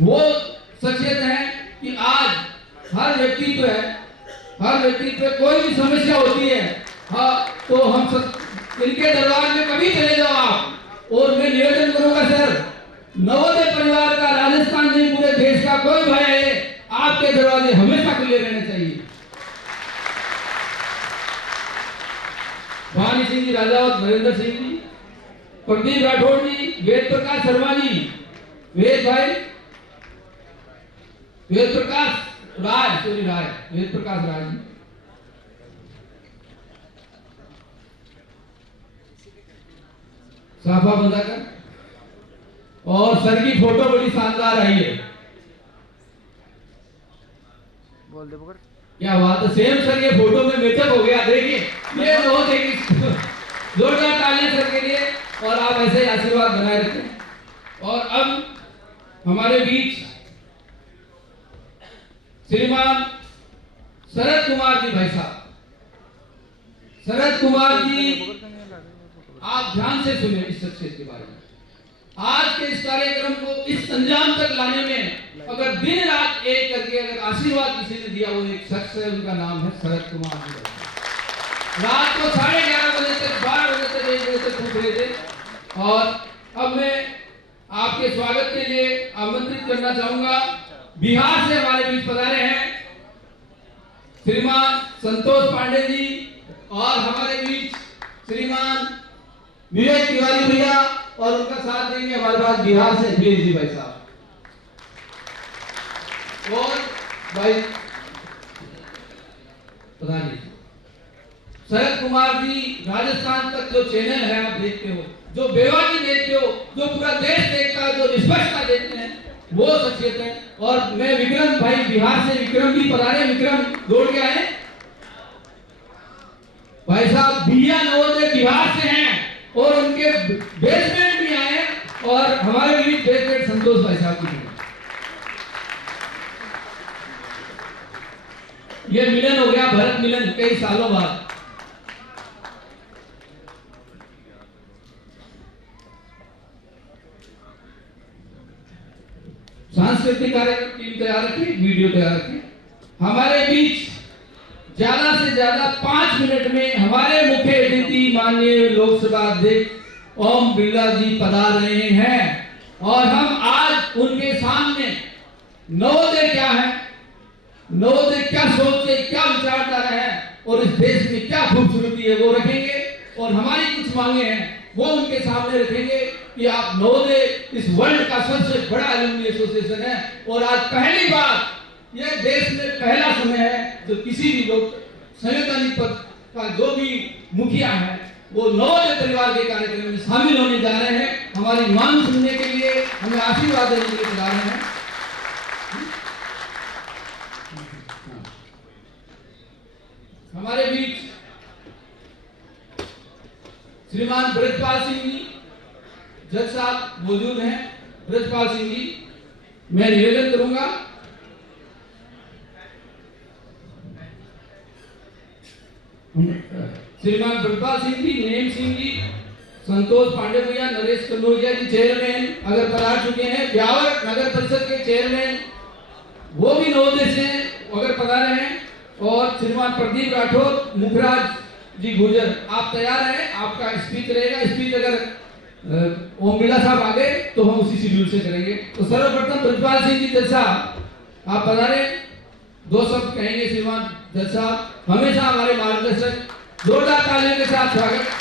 वो शख्सियत है कि आज हर व्यक्तित्व है, हर व्यक्तित्व कोई भी समस्या होती है, हाँ, तो हम सब इनके दरबार में कभी चले जाओ आप। और मैं निवेदन करूंगा सर, नवोदय परिवार का राजस्थान नहीं पूरे देश का कोई भाई है, आपके दरवाजे हमेशा खुले रहने चाहिए। भानी सिंह जी राजावत, नरेंद्र सिंह जी, प्रदीप राठौड़ जी, वेद प्रकाश शर्मा जी, वेद भाई, वेद प्रकाश राय, सॉरी राय, वेद प्रकाश राय जी, साफा बंदाकर, और सर की फोटो बड़ी शानदार आई है। बोल दे पकड़। क्या बात है, सेम सर ये फोटो में मेकअप हो गया, देखिए ये बहुत है। जोरदार तालियां सर के लिए, और आप ऐसे ही आशीर्वाद बनाए रखें। और अब हमारे बीच श्रीमान शरद कुमार जी भाई साहब, शरद कुमार जी, आप ध्यान से सुने इस शख्सियत के बारे में। आज के इस कार्यक्रम को इस अंजाम तक लाने में अगर दिन रात एक करके अगर आशीर्वाद किसी ने दिया, वो एक शख्स है, उनका नाम है शरद कुमार जी। रात को 11:30 बजे तक, 12 बजे तक, 1 बजे तक पूछ रहे थे। और अब मैं आपके स्वागत के लिए आमंत्रित करना चाहूंगा, बिहार से हमारे बीच पधारे हैं श्रीमान संतोष पांडे जी, और हमारे बीच श्रीमान विवेक तिवारी भैया, और उनका साथ देंगे हमारे पास बिहार से अखिलेश जी भाई साहब, और भाई प्रधान जी शरद कुमार जी। राजस्थान तक जो चैनल है आप देखते हो, जो बेवाकी देखते हो, जो पूरा देश देखता है, जो निष्पक्षता देखते हैं, वो शख्सियत है। और मैं विक्रम भाई, बिहार से विक्रम भी पधारे, विक्रम दौड़ के आए भाई साहब, भैया नवोदय बिहार से हैं, और उनके बेसमेंट भी आए, और हमारे बीच बेसमेंट संतोष भाई साहब की। ये मिलन हो गया, भरत मिलन, कई सालों बाद। सांस्कृतिक कार्यक्रम टीम तैयार रखी, वीडियो तैयार रखी। हमारे बीच ज्यादा से ज्यादा 5 मिनट में हमारे मुख्य अतिथि माननीय लोकसभा अध्यक्ष ओम बिरला जी पधार रहे हैं, और हम आज उनके सामने नवोदय क्या है, नवोदय क्या सोच है, क्या विचारधारा है, और इस देश में क्या खूबसूरती है, वो रखेंगे। और हमारी कुछ मांगे हैं वो उनके सामने रखेंगे कि आप नवोदय इस वर्ल्ड का सबसे बड़ा एलुमनी एसोसिएशन है, और आज पहली बार यह देश में पहला समय है जो किसी भी लोग संवैधानिक पद का जो भी मुखिया है वो नवोदय परिवार के कार्यक्रम में शामिल होने जा रहे हैं। हमारी मांग सुनने के लिए, हमें आशीर्वाद देने के लिए जा रहे हैं। हमारे बीच श्रीमान ब्रजपाल सिंह जी जज साहब मौजूद हैं। ब्रजपाल सिंह जी, मैं निवेदन करूंगा श्रीमान ब्रजपाल सिंह जी, नेम सिंह जी, संतोष पांडे भैया, नरेश कन्नौजिया जी चेयरमैन अगर पधार चुके हैं, ब्यावर नगर परिषद के चेयरमैन वो भी नवोदय से अगर पधारे हैं, और श्रीमान प्रदीप राठौर, मुखराज जी गुर्जर, आप तैयार हैं? आपका स्पीच रहेगा। स्पीच अगर ओम बिरला साहब आ गए तो हम उसी शेड्यूल से करेंगे। तो सर्वप्रथम ब्रजपाल सिंह जी जज साहब आप पधारे, 2 शब्द कहेंगे। श्रीमान जज साहब हमेशा हमारे मार्गदर्शक, जोरदार तालियों के साथ स्वागत।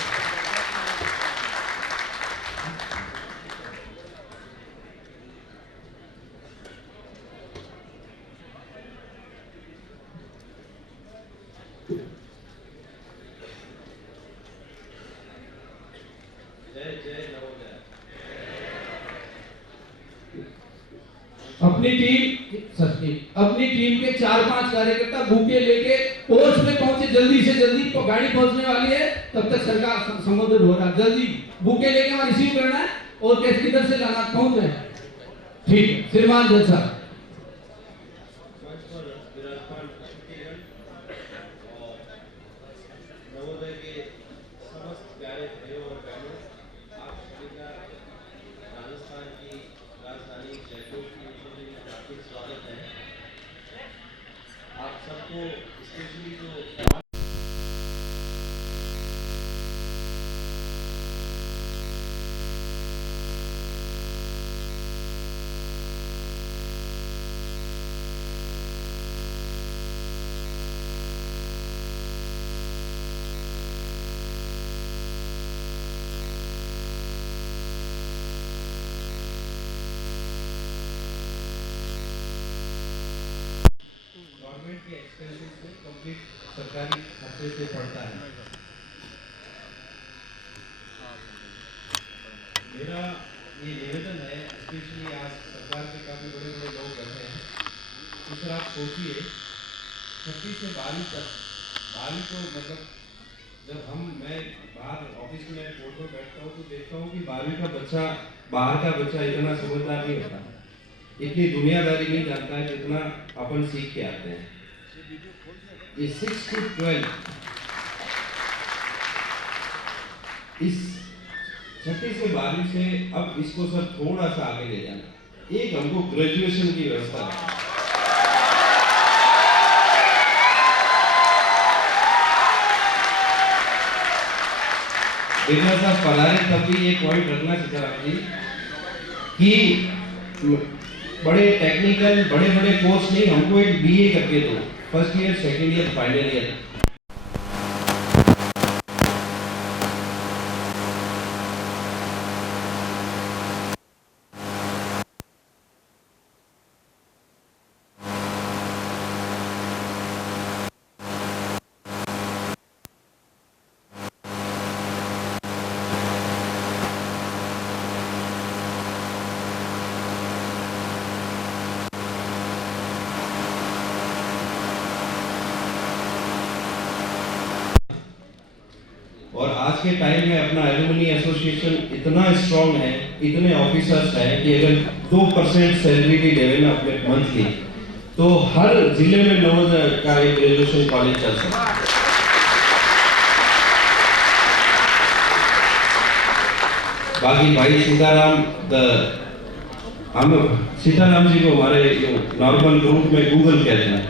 अपनी टीम के 4-5 कार्यकर्ता बुके लेके पोस्ट में पहुंचे, जल्दी से जल्दी गाड़ी पहुंचने वाली है, तब तक सरकार संबोधित हो रहा, जल्दी बुके लेके वहां रिसीव करना है, और कैसे किधर से लाना, पहुंच रहे हैं। ठीक, श्रीमान जज साहब। राजस्थान की राजधानी जयपुर की सबको स्पेशली जो गवर्नमेंट के एक्सपेंसेस में कंप्लीट सरकारी खाते से पड़ता है। मेरा ये निवेदन है, स्पेशली आज सरकार के काफ़ी बड़े बड़े लोग बैठे हैं, तो सर आप सोचिए 36 से 22 तक, 22 को मतलब जब मैं बाहर ऑफिस में कोर्ट में बैठता हूँ तो देखता हूँ कि 12वीं का बच्चा, बाहर का बच्चा इतना समझदार नहीं होता, इतनी दुनियादारी नहीं जानता है जितना अपन सीख के आते हैं। ये 6 to 12 इस 6 से 12 से अब इसको सर थोड़ा सा आगे ले जाना, एक हमको ग्रेजुएशन की व्यवस्था है। बिरला साहब पधारे तब भी एक पॉइंट रखना सीताराम जी कि बड़े टेक्निकल बड़े बड़े कोर्स नहीं, हमको एक बीए करके दो, first year, second year, final year. और आज के टाइम में अपना एलुमनी एसोसिएशन इतना स्ट्रांग है, इतने ऑफिसर्स हैं कि अगर 2% सैलरी भी देवे ना अपने मंथली, तो हर जिले में नवोदय का एक ग्रेजुएशन कॉलेज चल सकता है। बाकी भाई सीताराम हम सीताराम जी को हमारे नॉर्मल ग्रुप में गूगल कहते हैं,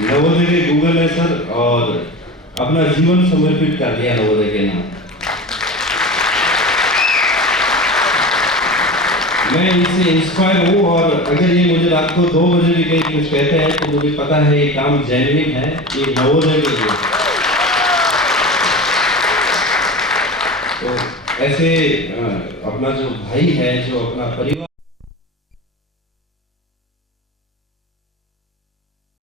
नवोदय के गूगल है सर, और अपना जीवन समर्पित कर दिया नवोदय के नाम। मैं इनसे इंस्पायर हूँ, और अगर ये मुझे रात को 2 बजे भी कहीं कुछ कहते हैं तो मुझे पता है ये काम जेन्युइन है, ये नवोदय के लिए। तो ऐसे अपना जो भाई है, जो अपना परिवार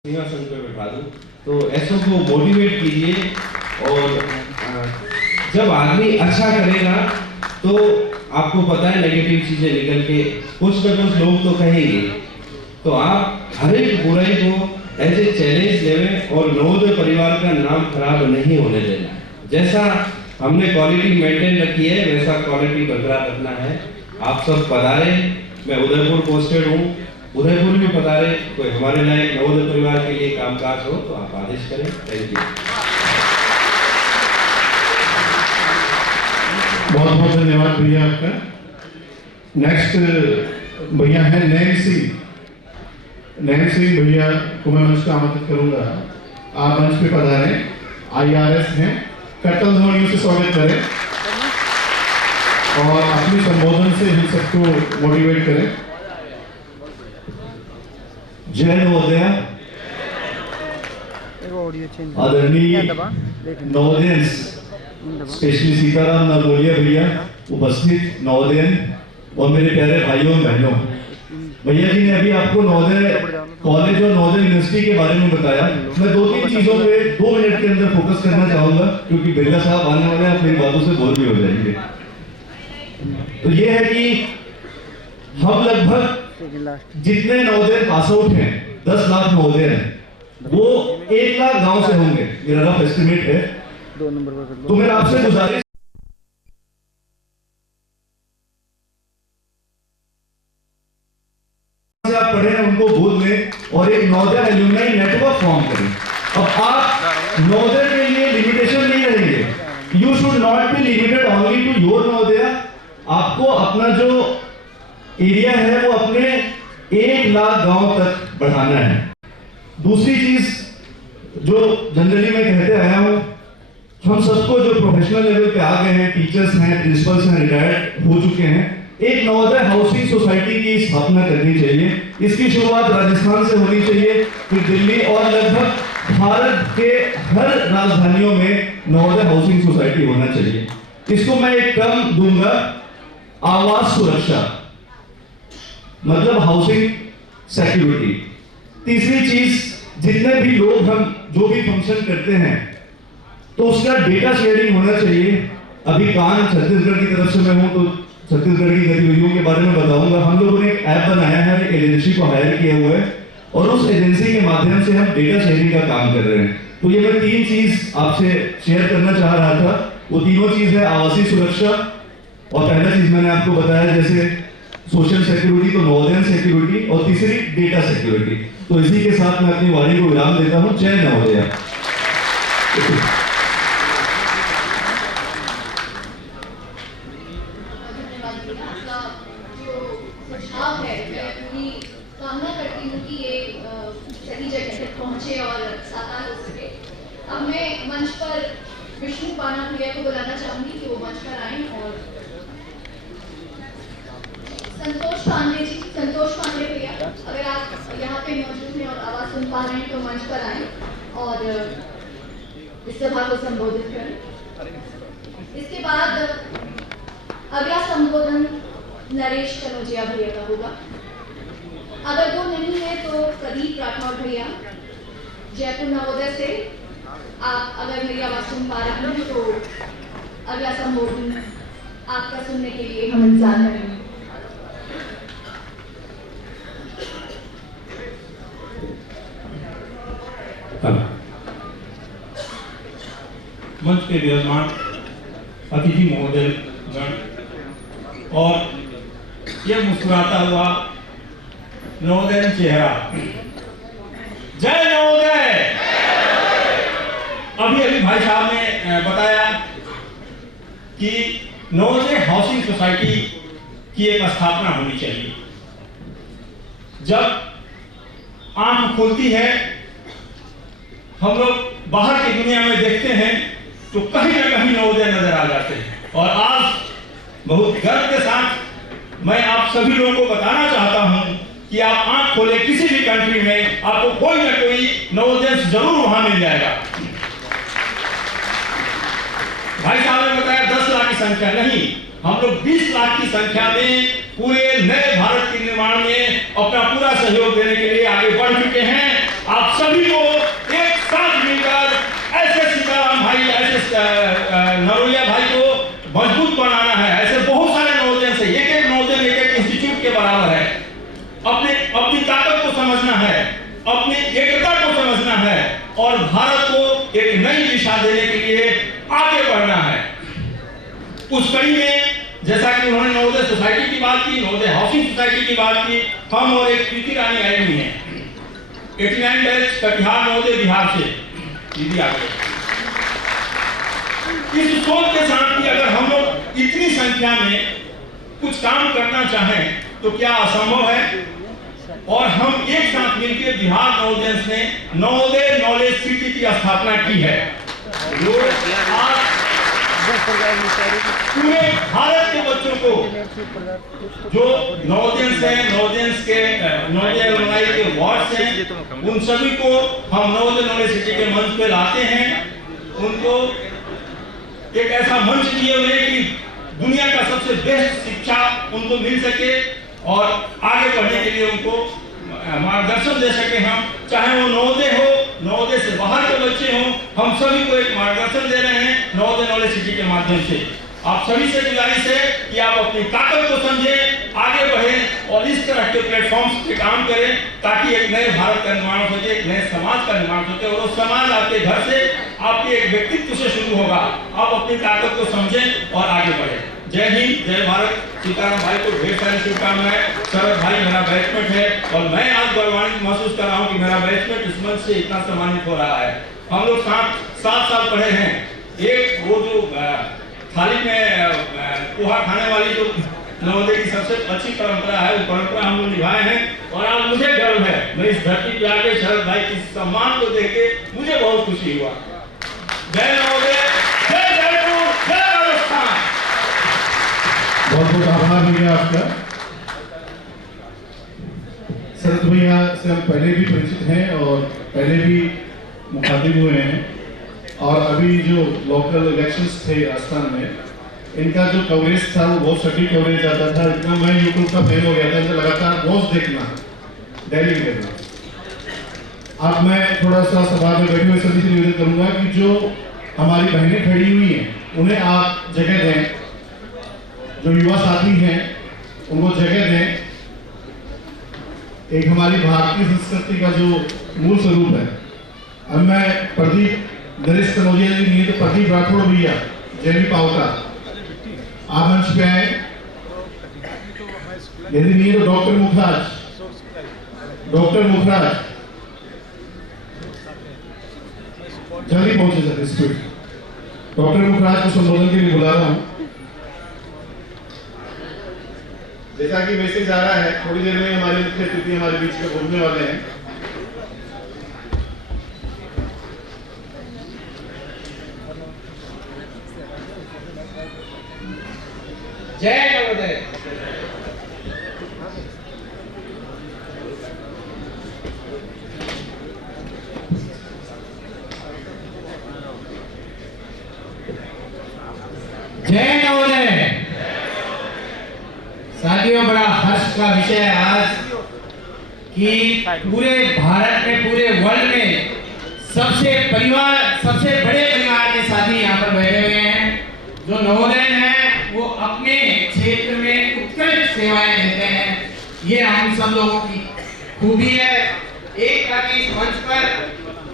सिंहासन पे बैठा दूं, तो ऐसों को मोटिवेट कीजिए, और जब आदमी अच्छा करेगा तो आपको पता है नेगेटिव चीजें निकल के कुछ न कुछ लोग तो कहेंगे, तो आप हर एक बुराई को एज ए चैलेंज लेवें और नवोदय परिवार का नाम खराब नहीं होने देना है। जैसा हमने क्वालिटी मेंटेन रखी है वैसा क्वालिटी बरकरार रखना है। आप सब पधारे, मैं उदयपुर पोस्टेड हूँ, उदयपुर में पधारे, कोई हमारे लायक नवोदय परिवार के लिए कामकाज हो तो आप आदेश करें। Thank you. बहुत बहुत धन्यवाद भैया आपका। नेक्स्ट भैया है नैन्सी भैया को मैं मंच पे आमंत्रित करूंगा, आप मंच पे पधारें। IRS हैं, कट्टल ध्वनियों से स्वागत करें और अपने संबोधन से हम सबको मोटिवेट करें। जय नवोदय। आदरणीय नवोदयंस, स्पेशली सीताराम नरदोलिया भैया, उपस्थित नवोदयन और मेरे प्यारे भाइयों और बहनों, भैया जी ने अभी आपको नवोदय कॉलेज और नवोदय यूनिवर्सिटी के बारे में बताया। मैं 2-3 चीजों पे 2 मिनट के अंदर फोकस करना चाहूंगा, क्योंकि बिरला साहब आने वाले हैं, आप मेरी बातों से बोर भी हो जाएंगे। तो ये है कि हम लगभग जितने नवोदय पास आउट हैं, 10 लाख नवोदय हैं, वो 1 लाख गांव से होंगे, मेरा रफ एस्टिमेट है। 2 नंबर पर तो मेरा आपसे गुजारिश आप पढ़े हैं उनको गोद में और एक नवोदय एल्यूमनाई नेटवर्क फॉर्म करें। अब आप नवोदय के लिए लिमिटेशन नहीं रहेंगे, you should not be limited only to your Navodaya. आपको अपना जो एरिया है वो अपने 1 लाख गांव तक बढ़ाना है। दूसरी चीज जो जनरली मैं कहते आया हूं, हम सबको जो प्रोफेशनल लेवल पे आ गए हैं, टीचर्स हैं, प्रिंसिपल्स हैं, रिटायर्ड हो चुके हैं, एक नवोदय हाउसिंग सोसाइटी की स्थापना करनी चाहिए। इसकी शुरुआत राजस्थान से होनी चाहिए, फिर दिल्ली और लगभग भारत के हर राजधानियों में नवोदय हाउसिंग सोसाइटी होना चाहिए। इसको मैं एक टर्म दूंगा, आवास सुरक्षा, मतलब हाउसिंग सिक्योरिटी। तीसरी चीज, जितने भी लोग हम जो भी फंक्शन करते हैं तो उसका डेटा शेयरिंग होना चाहिए। अभी कान छत्तीसगढ़ की तरफ से मैं हूं तो छत्तीसगढ़ की गतिविधियों के बारे में बताऊंगा। हम लोगों ने एक ऐप बनाया है, एक एजेंसी को हायर किया हुआ है और उस एजेंसी के माध्यम से हम डेटा शेयरिंग का काम कर रहे हैं। तो ये मैं 3 चीज आपसे शेयर करना चाह रहा था। वो तीनों चीज है आवासीय सुरक्षा, और पहला चीज मैंने आपको बताया जैसे सोशल सिक्योरिटी, तो नवोदय सिक्योरिटी, और तीसरी डेटा सिक्योरिटी। तो इसी के साथ मैं अपनी वाणी को विराम देता हूं। जय नवोदय। सुझाव है, मैं पूरी कामना करती हूँ कि ये सही जगह तक पहुँचे और साकार हो सके। अब मैं मंच पर विष्णु पाना भैया को बुलाना चाहूंगी कि वो मंच पर आए, और संतोष पांडे भैया, अगर आप यहाँ पे मौजूद हैं और आवाज सुन पा रहे हैं तो मंच पर आए और इस सभा को संबोधित करें। इसके बाद अगला संबोधन नरेश कनौजिया भैया का होगा। अगर वो नहीं है तो प्रदीप राठौर भैया जयपुर नवोदय से, आप अगर मेरी आवाज सुन पा रहे हैं तो अगला संबोधन आपका सुनने के लिए हम इंतजार करेंगे। मंच के विराजमान अतिथि महोदय गण और यह मुस्कुराता हुआ नवोदय चेहरा, जय नवोदय। अभी भाई साहब ने बताया कि नवोदय हाउसिंग सोसाइटी की एक स्थापना होनी चाहिए। जब आंख खुलती है, हम लोग बाहर की दुनिया में देखते हैं तो कहीं ना कहीं नवोदय नजर आ जाते हैं। और आज बहुत गर्व के साथ मैं आप सभी लोगों को बताना चाहता हूं कि आप आंख खोले किसी भी कंट्री में आपको कोई ना कोई नवोदय जरूर वहां मिल जाएगा। भाई साहब ने बताया 10 लाख की संख्या नहीं, हम लोग 20 लाख की संख्या में पूरे नए भारत के निर्माण में अपना पूरा सहयोग देने के लिए आगे बढ़ चुके हैं। आप सभी को एक साथ मिलकर ऐसे सीताराम भाई, ऐसे नरोलिया भाई को मजबूत बनाना है। ऐसे बहुत सारे नवोदय से, एक नवोदय एक इंस्टीट्यूट के बराबर है। अपनी ताकत को समझना है, अपनी एकता को समझना है और भारत को एक नई दिशा देने के लिए आगे बढ़ना है। उस कड़ी में जैसा कि उन्होंने नवोदय सोसाइटी की बात की, नवोदय हाउसिंग सोसाइटी की बात की, हम और एक प्रीति रानी आई हुई हैं 89 बैच कटिहार नवोदय बिहार से, दीदी आ गए। इस सोच के साथ कि अगर हम लोग इतनी संख्या में कुछ काम करना चाहें तो क्या असंभव है। और हम एक साथ मिलकर बिहार नवोदय ने नवोदय नॉलेज सिटी की स्थापना की है। आज पूरे भारत के बच्चों को जो नवोदय के वार्ड हैं, उन सभी को हम नवोदय नॉलेज सिटी के मंच पे लाते हैं। उनको एक ऐसा मंच दिए हुए कि दुनिया का सबसे बेस्ट शिक्षा उनको मिल सके और आगे बढ़ने के लिए उनको मार्गदर्शन दे सके। हम चाहे वो नवोदय हो, नवोदय से बाहर के बच्चे हों, हम सभी को एक मार्गदर्शन दे रहे हैं नवोदय नॉलेज सिटी के माध्यम से। आप सभी से गुजारिश है कि आप अपनी ताकत को समझें, आगे बढ़ें और इस तरह के प्लेटफॉर्म्स पे काम करें ताकि एक नए भारत का निर्माण हो सके, एक नए समाज का निर्माण हो सके। और वो समाज आपके घर से, आपके एक व्यक्तित्व से शुरू होगा। आप अपनी ताकत को समझें और आगे बढ़ें। जय हिंद, जय भारत। सीताराम भाई को ढेर सारी शुभकामनाएं। शरद भाई मेरा बैचमेट है और मैं आज गौरवान्वित महसूस कर रहा हूँ कि मेरा बैचमेट इस मंच से इतना सम्मानित हो रहा है। हम लोग 7 साल पढ़े हैं। एक वो जो थाली में पोहा खाने वाली जो नवोदय की सबसे अच्छी परंपरा है, वो परंपरा हम लोग निभाए हैं। और आज मुझे गर्व है, मैं इस धरती पे आके शरद भाई के सम्मान को देख के मुझे बहुत खुशी हुआ। जय नवोदय, जय जयपुर, जय राजस्थान। बहुत बहुत आभार भैया आपका। शरद भैया से हम पहले भी परिचित हैं और पहले भी मुखातिब हुए हैं, और अभी जो लोकल इलेक्शंस थे राजस्थान में, इनका जो कवरेज था वो बहुत सटीक कवरेज आता था। इतना मैं यूट्यूब का फैन हो गया था, इनको लगातार रोज देखना डेली में। अब मैं थोड़ा सा सभा में बैठे हुए सभी से निवेदन करूंगा कि जो हमारी बहनें खड़ी हुई हैं उन्हें आप जगह दें, जो युवा साथी हैं उनको जगह दें। एक हमारी भारतीय संस्कृति का जो मूल स्वरूप है। अब मैं प्रदीप नरेश कनौजिया जी नहीं तो प्रदीप राठौड़ भैया जैनी पावका आप मंच पे आए, यदि नहीं तो डॉक्टर मुखराज जल्दी पहुंचे सर स्पीड। डॉक्टर मुखराज को संबोधन के लिए बुला रहा हूं। जैसा कि मैसेज आ रहा है, थोड़ी देर में हमारे मुख्य अतिथि हमारे बीच में बोलने वाले हैं। जय नवोदय। जय नवोदय। साथियों, बड़ा हर्ष का विषय है आज कि पूरे भारत में, पूरे वर्ल्ड में सबसे बड़े परिवार के साथी यहाँ पर बैठे हुए हैं। जो नवोदय हैं वो अपने क्षेत्र में उत्कृष्ट सेवाएं देते हैं। ये हम सब लोगों की खूबी है। एकता के इस मंच पर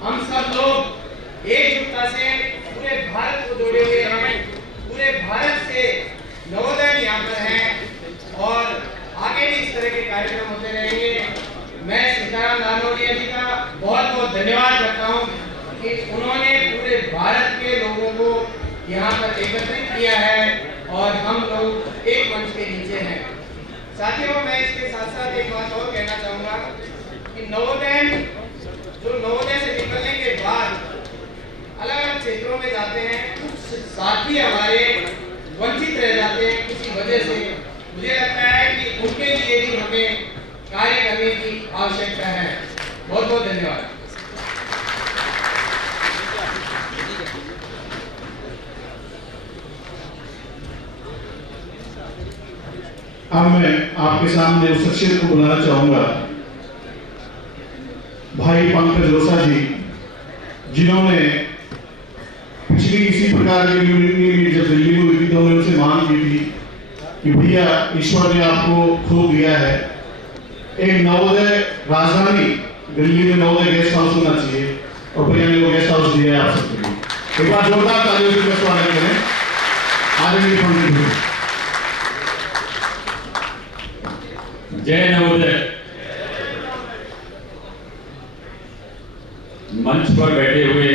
हम सब लोग एकजुटता से पूरे भारत को जोड़े हुए हैं। पूरे भारत से नवोदय यहाँ पर हैं और आगे भी इस तरह के कार्यक्रम होते रहेंगे। मैं सीताराम नानोडिया जी का बहुत बहुत धन्यवाद करता हूँ कि उन्होंने पूरे भारत के लोगों को यहाँ पर एकत्रित किया है और हम लोग एक मंच के नीचे हैं। साथियों, मैं इसके साथ साथ एक बात और कहना चाहूँगा कि नवोदय से निकलने के बाद अलग अलग क्षेत्रों में जाते हैं, कुछ साथी हमारे वंचित रह जाते हैं किसी वजह से। मुझे लगता है कि उनके लिए भी हमें कार्य करने की आवश्यकता है। बहुत बहुत धन्यवाद। अब मैं आपके सामने उस शख्सियत को बुलाना चाहूंगा, भाई पंकज रोसा जी, जिन्होंने पिछली इसी प्रकार की मीटिंग जब दिल्ली में हुई थी तो उन्होंने उनसे मांग की थी कि भैया ईश्वर ने आपको खूब दिया है, एक नवोदय राजधानी दिल्ली में नवोदय गेस्ट हाउस होना चाहिए, और भैया ने वो गेस्ट हाउस दिया है आप सबके लिए। एक बार जोरदार तालियों से स्वागत करें आदरणीय पंडित जी। जय नवोदय। मंच पर बैठे हुए,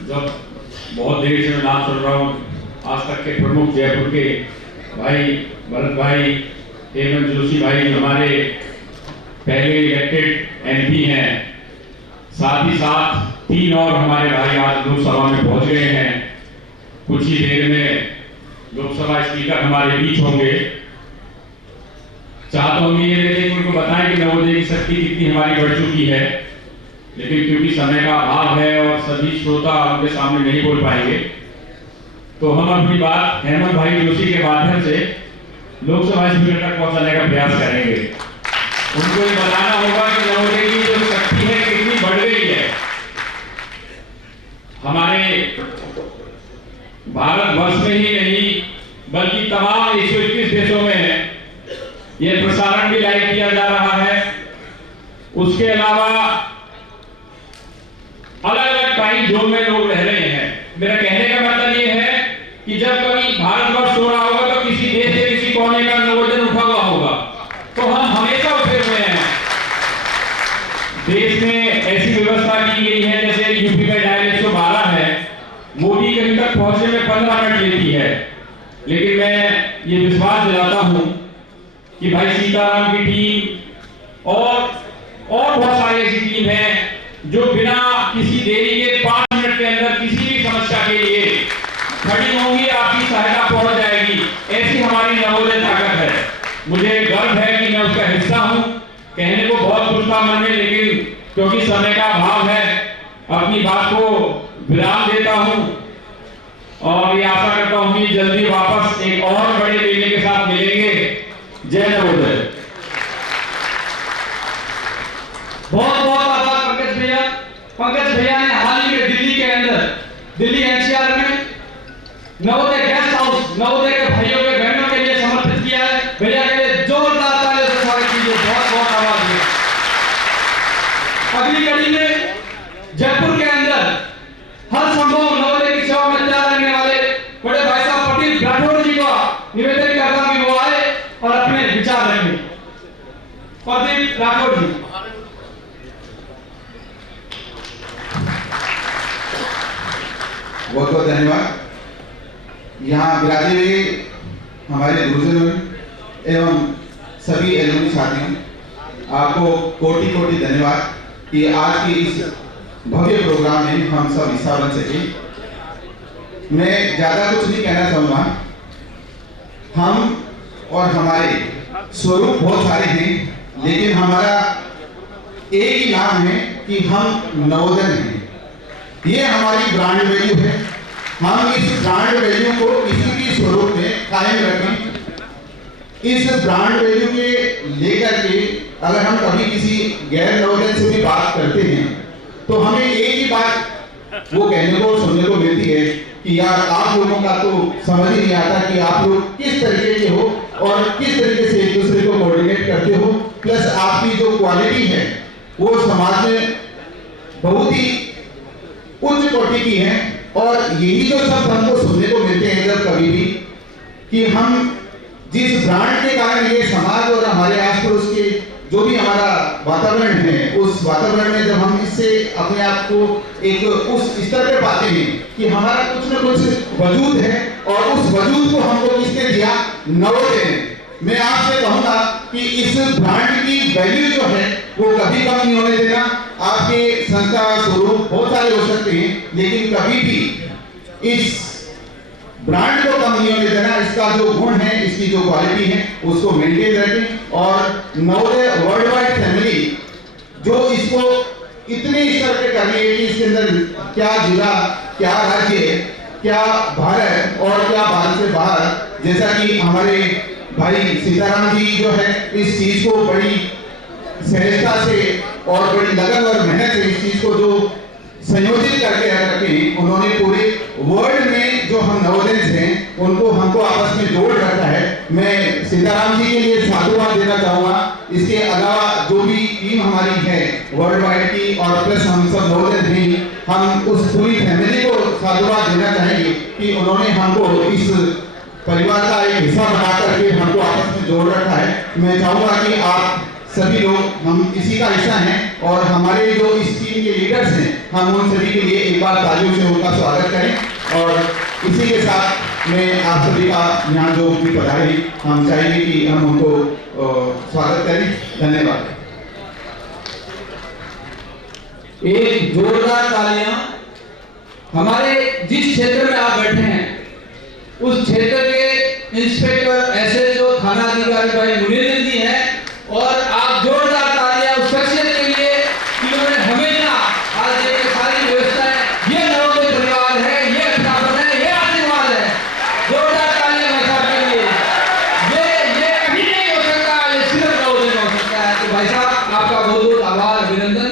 जब बहुत देर से मैं नाम सुन रहा हूँ, आज तक के प्रमुख जयपुर के भाई भरत भाई, हेमंत जोशी भाई हमारे पहले इलेक्टेड एमपी हैं, साथ ही साथ 3 और हमारे भाई आज लोकसभा में पहुंच गए हैं। कुछ ही देर में लोकसभा स्पीकर हमारे बीच होंगे। चाहता हूँ ये कि उनको बताएं कि नवोदय की शक्ति कितनी हमारी बढ़ चुकी है, लेकिन क्योंकि समय का अभाव है और सभी श्रोता उनके सामने नहीं बोल पाएंगे, तो हम अपनी बात हेमंत भाई जोशी के माध्यम से लोकसभा स्पीकर तक पहुंचाने का प्रयास करेंगे। उनको ये बताना होगा कि नवोदय की जो शक्ति है कितनी बढ़ गई है। हमारे भारतवर्ष में ही नहीं बल्कि तमाम 121 देशों में ये प्रसारण भी लाइव किया जा रहा है। उसके अलावा अलग अलग टाइम जोन में लोग रह रहे हैं। मेरा कहने का मतलब ये है कि जब कभी भारतवर्ष हो रहा होगा तो किसी देश के किसी कोने का नवोदय उठा हुआ होगा, तो हम हमेशा उठे हुए हैं। देश में ऐसी व्यवस्था की गई है, जैसे यूपी का डायल 112 है, मोदी कहीं तक पहुंचने में 15 मिनट लेती है, लेकिन चाहता हूं कि भाई सीताराम की टीम और बहुत सारी ऐसी टीम है जो बिना किसी देरी के 5 मिनट के अंदर किसी भी समस्या के लिए खड़ी होंगी, आपकी सहायता पहुंच जाएगी। ऐसी हमारी नवोदय ताकत है। मुझे गर्व है कि मैं उसका हिस्सा हूं। कहने को बहुत कुछ था मन में, लेकिन क्योंकि समय का अभाव है अपनी बात को विराम देता हूं और ये आशा करता हूं कि जल्दी वापस एक और बड़े मेले के साथ मिलेंगे। जय नवोदय। बहुत बहुत आभार पंकज भैया। पंकज भैया ने हाल ही में दिल्ली के अंदर, दिल्ली एनसीआर में नवोदय गेस्ट हाउस नवोदय के भाइयों के बहनों के लिए समर्पित किया है। भैया के लिए जोरदार तालियों से स्वागत कीजिए। बहुत बहुत आभार भैया। अगली कड़ी में जयपुर के अंदर हर संभव नवोदय की सेवा में तैयार रहने वाले बड़े भाई साहब प्रदीप राठौर जी को निवेदन करता हूं कि वो आए और अपने विचार रखें। प्रदीप राठौर जी। बहुत बहुत धन्यवाद। यहाँ विराजे हुए हमारे गुरुजनों एवं सभी एलुमनी साथियों, आपको कोटि कोटि धन्यवाद कि आज के इस भव्य प्रोग्राम में हम सब हिस्सा बन सके। मैं ज़्यादा कुछ नहीं कहना चाहूँगा। हम और हमारे स्वरूप बहुत सारे हैं, लेकिन हमारा एक ही नाम है कि हम नवोदय हैं। ये हमारी ब्रांड वैल्यू है। हम इस ब्रांड वैल्यू को किसी भी स्वरूप में कायम रखें। इस ब्रांड वैल्यू के लेकर के अगर हम कभी किसी गैर नवोदय से भी बात करते हैं तो हमें एक ही बात वो कहने को सुनने को मिलती है कि यार आप लोगों का तो समझ ही नहीं आता कि आप लोग किस तरीके के हो और किस तरीके से एक दूसरे को कोऑर्डिनेट करते हो, प्लस आपकी जो क्वालिटी है वो समाज में बहुत ही उच्च कोटि की है। और यही जो शब्द हमको सुनने को मिलते हैं जब कभी भी कि हम जिस ब्रांड के कारण ये समाज और हमारे आस पड़ोस के जो भी हमारा वातावरण है, उस वातावरण में जब हम इससे अपने आप को एक उस स्तर पे पाते हैं कि हमारा कुछ न कुछ वजूद है और उस वजूद को हमको किसने दिया? नवोदय ने। मैं आपसे कहूंगा कि इस ब्रांड की वैल्यू जो है वो कभी कम नहीं होने देना। आपके संस्था स्वरूप बहुत सारे हो सकते हैं, लेकिन कभी भी इस ब्रांड को कम नहीं होने देना। इसका जो गुण है, इसकी जो क्वालिटी है, उसको मेंटेन रखें। और नवोदय वर्ल्ड वाइड फैमिली जो इसको इतने स्तर पे कर रही है कि इसके अंदर क्या जिला, क्या राज्य, क्या भारत और क्या भारत से बाहर, जैसा कि हमारे भाई सीताराम जी जो है इस चीज को बड़ी सहजता से और बड़ी लगन और मेहनत से इस चीज को जो संयोजित करके रखे, उन्होंने पूरे वर्ल्ड में जो हम नवोदय हैं उनको हमको आपस में जोड़ रखा है। मैं सीताराम जी के लिए साधुवाद देना चाहूंगा। इसके अलावा जो भी टीम हमारी है वर्ल्ड वाइड की और प्लस हम सब नवोदय हैं, हम उस पूरी फैमिली को साधुवाद देना चाहेंगे कि उन्होंने हमको इस परिवार का एक हिस्सा बना करके हमको आपस में जोड़ रखा है। मैं चाहूंगा कि आप सभी लोग हम इसी का हिस्सा हैं और हमारे जो इस टीम के लीडर्स हैं, हम उन सभी के लिए एक बार तालियों से उनका स्वागत करें। और इसी के साथ मैं आप सभी का यहाँ जो भी पधारे, हम चाहेंगे कि हम उनको स्वागत करें। धन्यवाद। एक जोरदार तालियां हमारे जिस क्षेत्र में आप बैठे हैं उस क्षेत्र के इंस्पेक्टर एसएचओ थाना अधिकारी भाई मुनीर जी हैं। और आप जोरदार तालियां उस शख्सियत के लिए जिन्होंने हमेशा आज ये सारी व्यवस्थाएं, ये नवोदय परिवार है, ये अध्यापन है, ये आशीर्वाद है। जोरदार तालियां भाई साहब के लिए। ये कहीं नहीं हो सकता, ये सिर्फ नवोदय में हो सकता है। तो भाई साहब आपका बहुत बहुत आभार, अभिनंदन।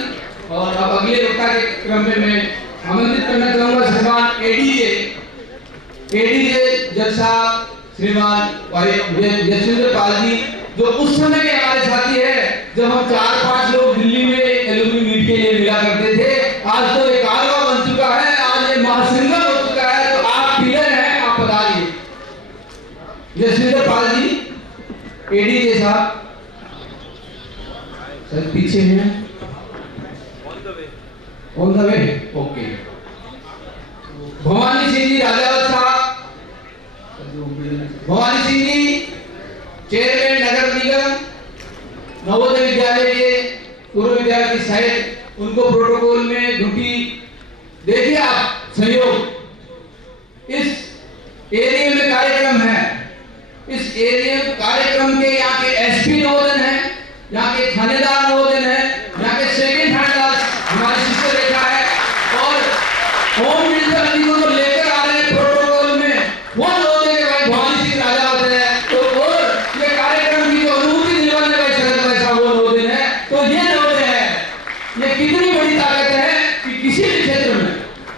और अब अगले वक्ता के क्रम में मैं आमंत्रित करना चाहूंगा श्रीमान एडीजे जज साहब, श्रीमान जसविंदर पाल जी, जो उस समय के हमारे साथी है जब हम 4-5 लोग दिल्ली में एलुमनी मीट के लिए मिला करते थे। आज तो एक आलवा बन चुका है, आज ये महासिंगल हो चुका है। तो आप पिलर हैं, आप बताइए। जसविंदर पाल जी, एडीजे साहब सर पीछे हैं, on the way, okay. Bhavani Singh ji Rajawat साहब, भवानी सिंह जी चेयरमैन नगर निगम, नवोदय विद्यालय के पूर्व विद्यार्थी साहिब, उनको प्रोटोकॉल में ड्यूटी देखिए आप सहयोग। इस एरिया में कार्यक्रम है, इस एरिया कार्यक्रम के यहाँ के एसपी नवोदय हैं, यहाँ के थानेदार नवोदय हैं, यहाँ के सेकंड थानेदार हमारे शिष्य रेखा है, और होम मिनिस्टर अधिकारियों को लेकर आ रहे हैं प्रोटोकॉल में, वो नवोदय के भाई भवानी सिंह राजा होते हैं। तो और ये कार्यक्रम की जो अनुभूति दिलवाने वाले शरद भाई साहब वो नवोदय है। तो ये नवोदय है, ये कितनी बड़ी ताकत है कि किसी भी क्षेत्र में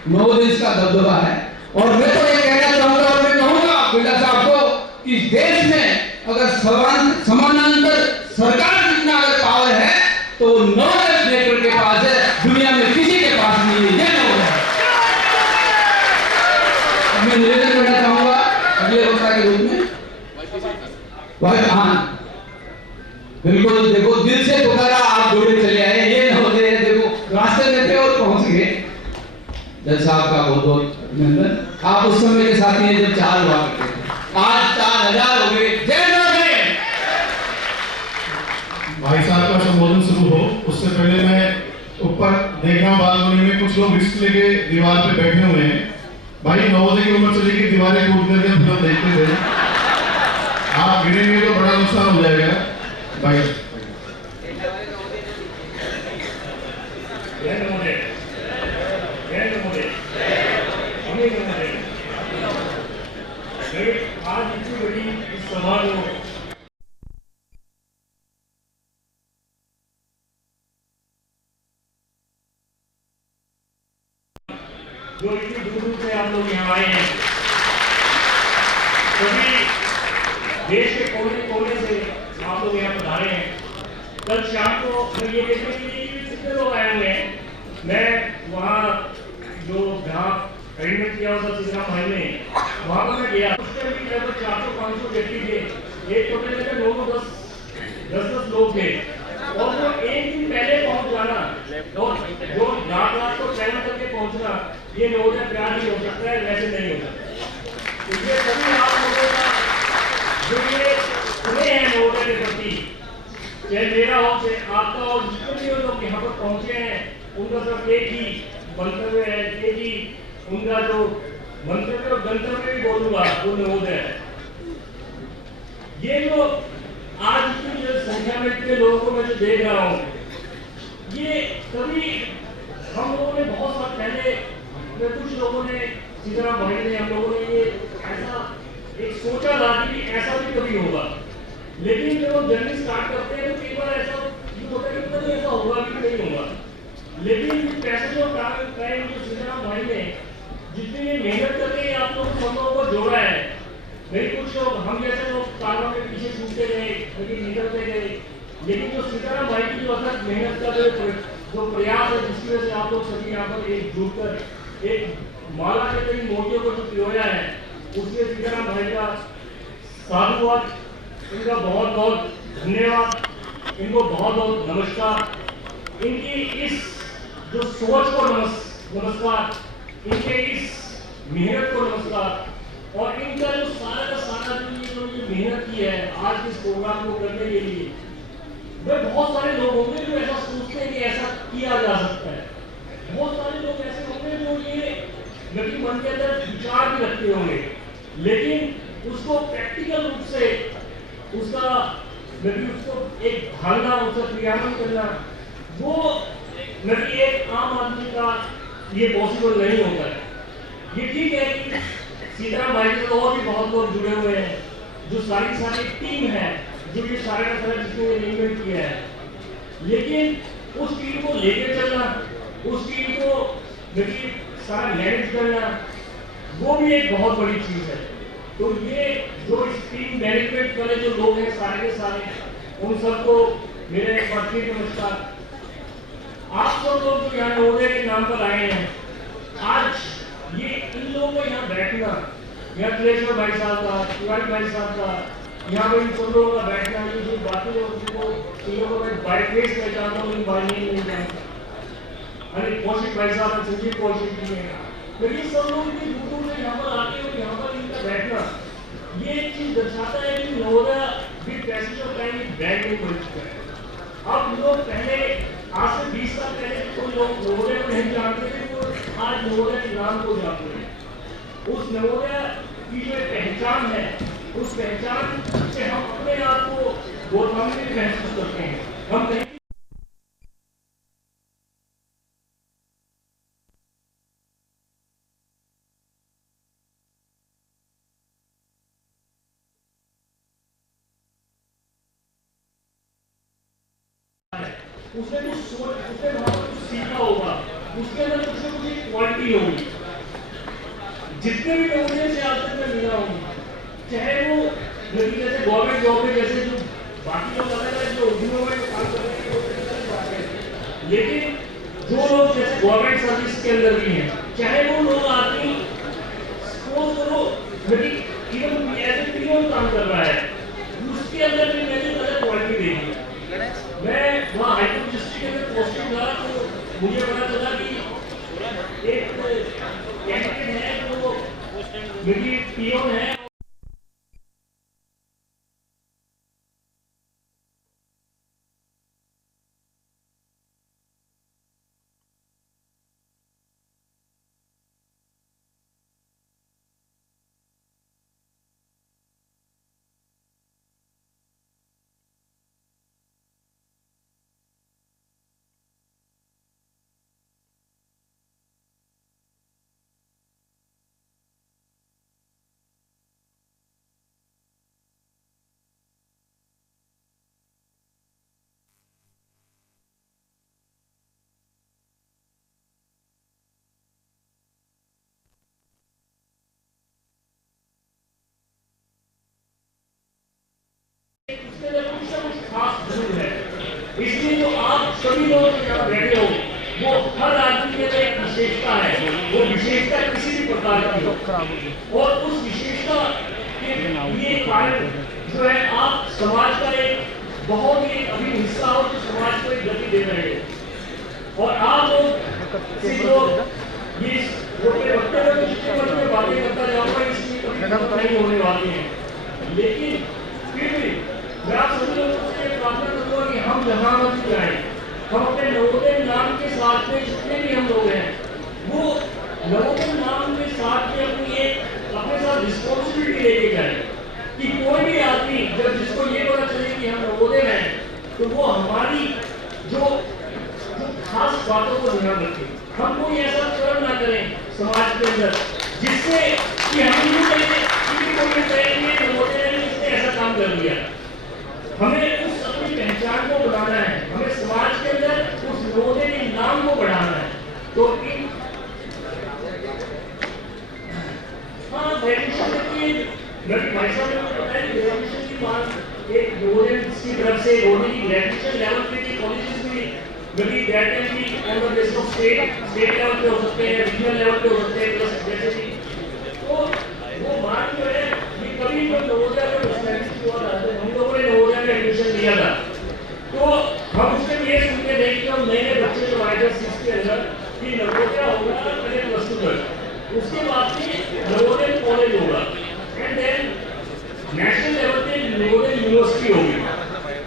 नवोदय इसका दबदबा है। और मैं तो ये कहना चाहूंगा और मैं कहूंगा बिरला साहब को कि देश में अगर समानांतर सरकार जितना अगर पावर है तो नवोदय नेटवर्क के पास है, दुनिया में किसी के पास नहीं है। ये नवोदय है। मैं निवेदन करना चाहूंगा अगले वक्ता के रूप में हाँ बिल्कुल, देखो दिल से पुकारा, आप जोड़े चले आए, ये नवोदय है। देखो रास्ते में थे और पहुंच गए। जज साहब का बहुत बहुत अभिनंदन। आप उस समय के साथी हैं जब 4 हुआ करते थे, आज 4000 हो गए। जय नवोदय। भाई साहब का संबोधन शुरू हो उससे पहले मैं ऊपर देख रहा हूँ बालकनी में कुछ लोग रिस्क लेके दीवार पे बैठे हुए हैं। भाई नवोदय की उम्र से लेके दीवारें कूद करके फिल्म देखते थे, आप गिरेंगे तो बड़ा नुकसान हो जाएगा भाई। आज इतनी बड़ी इस सभा को जो इतनी दूर दूर से आप लोग यहाँ आए हैं, सभी देश के कोने कोने से आप लोग यहाँ पधारे हैं। कल शाम को मैं ये देखने के लिए कितने लोग आए हुए हैं। मैं वहाँ जो जहाँ एडमिट किया होता सीताराम भाई ने, वहाँ पर मैं गया, उसके भी लगभग 400-500 व्यक्ति थे। एक कमरे में 9-10 लोग थे, और वो एक दिन पहले पहुँच जाना और जो रात को ट्रैवल करके पहुँचना, ये नवोदय प्यार नहीं हो सकता है, वैसे नहीं हो सकता। इसलिए सभी आप लोगों का जो ये सुने हैं नवोदय के प्रति, चाहे मेरा हो चाहे आपका हो, जितने भी लोग यहाँ पर पहुँचे हैं, उनका सिर्फ एक ही मंतव्य है, एक ही उनका जो मंतव्य और गंतव्य भी बोलूंगा वो नवोदय है। ये जो आज की जो संख्या में इतने लोगों को मैं जो देख रहा हूँ, ये कभी हम लोगों ने बहुत साल पहले कुछ लोगों ने, सीताराम भाई ने, हम लोगों ने ये ऐसा एक सोचा था कि ऐसा भी कभी होगा, लेकिन जब हम जर्नी स्टार्ट करते हैं तो कई बार ऐसा होता है कि कभी ऐसा होगा भी नहीं होगा। लेकिन पैसे जो टाइम जो सीताराम भाई ने जितनी ये मेहनत करके आप लोग सबों को जोड़ा है, नहीं कुछ लोग हम जैसे लोग कारों के पीछे छूटते गए, लेकिन निकलते गए, लेकिन जो सीताराम भाई की जो अथक मेहनत का जो प्रयास है, जिसकी वजह से आप लोग सभी यहाँ पर एक जुटकर एक माला के कई मोतियों को जो पिरोया है, उसमें सीताराम भाई का साधुवाद, इनका बहुत बहुत धन्यवाद, इनको बहुत बहुत नमस्कार। इनकी इस जो सोच को नमस्कार, इनके इस मेहनत को नमस्कार, और इनका जो सारा का सारा जो मेहनत की है आज इस प्रोग्राम को करने के लिए। वे बहुत सारे लोग होंगे जो ऐसा सोचते हैं कि ऐसा किया जा सकता है, बहुत सारे लोग ऐसे होंगे जो ये व्यक्ति मन के अंदर विचार भी रखते होंगे, लेकिन उसको प्रैक्टिकल रूप से उसका उसको एक ढालना, उसका क्रियान्वयन करना, वो नहीं एक आम आदमी का ये पॉसिबल नहीं होता है। ये ठीक है कि सीताराम भाई के और भी बहुत लोग जुड़े हुए हैं, जो सारी टीम है, जो ये सारे का सारा जिसने अरेंजमेंट किया है, लेकिन उस टीम को लेकर चलना, उस टीम को सारा मैनेज करना, वो भी एक बहुत बड़ी चीज है। तो ये जो इस टीम मैनेजमेंट वाले जो लोग हैं सारे के सारे, उन सबको मेरे पत्नी नमस्कार। आप सब लोग जो यहाँ नवोदय के नाम पर आए हैं, आज ये इन लोगों को यहाँ बैठना, यहाँ त्रिलेश्वर भाई साहब का, तिवारी भाई साहब का, यहाँ पर इन सब लोगों का बैठना, ये जो बाकी लोगों को मैं बाय फेस पहचानता हूँ, इन भाई नहीं जानता, अरे कौशिक भाई साहब, संजीव कौशिक जी हैं, तो ये सब लोग इतनी दूर से यहाँ पर आके और यहाँ पर इनका बैठना, ये एक चीज दर्शाता है कि नवोदय भी ब्रांड को खोल चुका है। अब लोग पहले आज से 20 साल पहले कोई लोग नवोदय को नहीं जानते थे, वो आज नवोदय के नाम को जानते हैं। उस नवोदय की जो पहचान है, उस पहचान से हम अपने आप को गौरवान्वित महसूस करते हैं। हम कहीं उसने कुछ सोच, उसने वहां पर कुछ सीखा होगा, उसके अंदर कुछ ना कुछ क्वालिटी होगी। जितने भी लोगों से आज तक मैं मिला हूँ, चाहे वो जैसे गवर्नमेंट जॉब में जैसे जो बाकी लोग अलग अलग जो उद्योगों में काम कर रहे हैं वो अलग बात है, लेकिन जो लोग जैसे गवर्नमेंट सर्विस के अंदर भी हैं, चाहे वो लोग आदमी सपोज करो इवन एज ए पीओन काम कर रहा है, उसके अंदर भी मैंने अलग क्वालिटी देखी। मैं वहाँ हाईकोर्ट डिस्ट्रिक्ट के अंदर पोस्टिंग था, तो मुझे पता चला कि एक कैंडिडेट है जो मेरी पीओन है। इसलिए जो आप सभी लोग यहाँ बैठे हो, वो हर आदमी के एक विशेषता है, वो विशेषता किसी भी प्रकार की हो, और उस विशेषता के लिए कारण जो है आप समाज का एक बहुत ही अभिन्न हिस्सा हो, जो समाज को एक गति दे रहे हो। और आप लोग से जो ये वक्तव्य में बातें करता जाऊंगा, इसकी कभी नहीं होने वाली है, लेकिन फिर भी मैं आप सभी लोगों से प्रार्थना करूंगा कि हम जहां मत जाएं, हम अपने नवोदय नाम के साथ में जितने भी हम लोग हैं, वो नवोदय नाम के साथ में अपने साथ रिस्पॉन्सिबिलिटी लेके जाए कि कोई भी आदमी जब जिसको ये पता चले कि हम नवोदय हैं, तो वो हमारी जो खास बातों को ध्यान रखें। हम कोई ऐसा कर्म ना करें समाज के अंदर जिससे कि हम यूं कहें कि कोई नवोदय ने इसने ऐसा काम कर लिया। हमें उस अपनी पहचान को बढ़ाना है, हमें समाज के अंदर उस नवोदय के नाम को बढ़ाना है। तो इन ग्रेजुएशन भाई साहब ने बताया कि ग्रेजुएशन की बात एक नवोदय की तरफ से होने की ग्रेजुएशन लेवल पे की कॉलेजेस में maybe that can be on the basis of state level पे हो सकते हैं, रीजनल लेवल पे हो सकते हैं, प्लस जैसे कि तो वो बात जो है ये कभी जब नवोदय में एस्टैब्लिश हुआ था, हम लोगों ने नवोदय में एडमिशन लिया था, तो हम उसके लिए सुनते थे कि हम नए बच्चे जो आए थे 6 के अंदर कि नवोदय होगा पहले +2 तक, उसके बाद में नवोदय कॉलेज होगा एंड देन नेशनल लेवल पे नवोदय यूनिवर्सिटी होगी।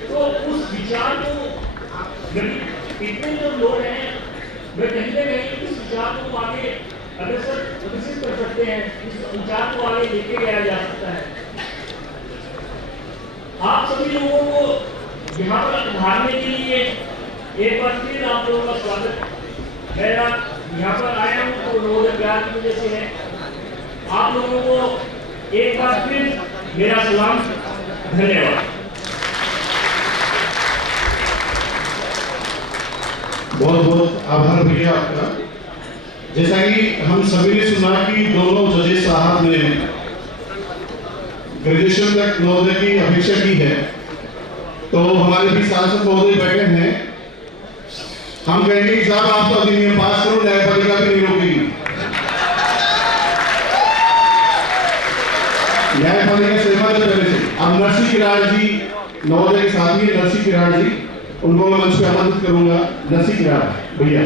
तो उस विचार को इतने जो लोग हैं, मैं कहीं ना कहीं इस विचार को आगे अग्रसर विकसित कर सकते हैं, इस विचार को आगे लेके गया जा सकता है। आप सभी लोगों को यहाँ पर उभारने के लिए एक बार फिर आप लोगों का स्वागत। मैं यहाँ पर आया हूँ तो नवोदय प्यार की वजह से है। आप लोगों को एक बार फिर मेरा सलाम, धन्यवाद। बहुत बहुत आभार भैया आपका। जैसा कि हम सभी ने सुना कि दोनों जजेस साहब ने ग्रेजुएशन तक नवोदय की अपेक्षा की है, तो हमारे भी सांसद महोदय बैठे हैं। हम कहेंगे कि साहब आप तो अधिनियम पास करो, न्यायपालिका भी नहीं रोकेगी। न्यायपालिका सेवा है पहले से। अब नरसी किराड़ जी नवोदय के साथ ही नरसी किराड़ जी, उनको मैं मंच पे आमंत्रित करूंगा। नरसी किराड़ भैया।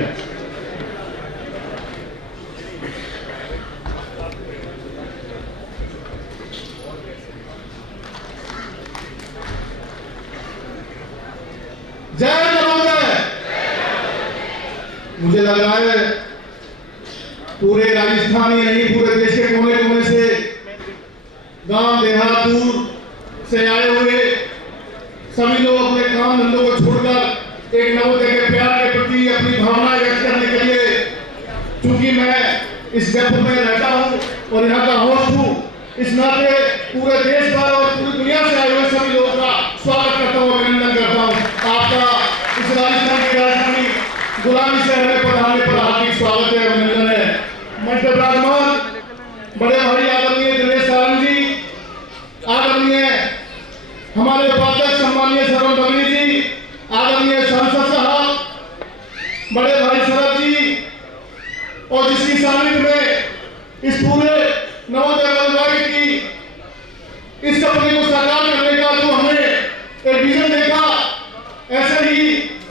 जय नवोदय। मुझे लग रहा है पूरे राजस्थान ही नहीं, पूरे देश के कोने कोने से, गांव देहात दूर से आए हुए सभी लोग अपने काम धंधों को छोड़कर एक नवोदय के प्यार के प्रति अपनी भावना व्यक्त करने के लिए, चूंकि मैं इस जयपुर में रहता हूं और यहाँ का होस्ट हूं, इस नाते पूरे देश भर और पूरी दुनिया से आए हुए सभी लोगों का स्वागत करता हूं, अभिनंदन करता हूं। आपका इस राजस्थान की राजधानी गुलामी से हमें पढ़ाने पर हार्दिक स्वागत है, अभिनंदन है। मंच पर विराजमान बड़े भाई आदरणीय दिनेश सारंग जी, आदरणीय हमारे उपाध्यक्ष सम्मानीय शरण बगली जी, आदरणीय सांसद साहब, बड़े भाई शरद जी, और जिसकी सानिध्य में इस पूरे नवोदय वर्ग की इस सपने को साकार करने का जो हमने एक विजन देखा, ऐसे ही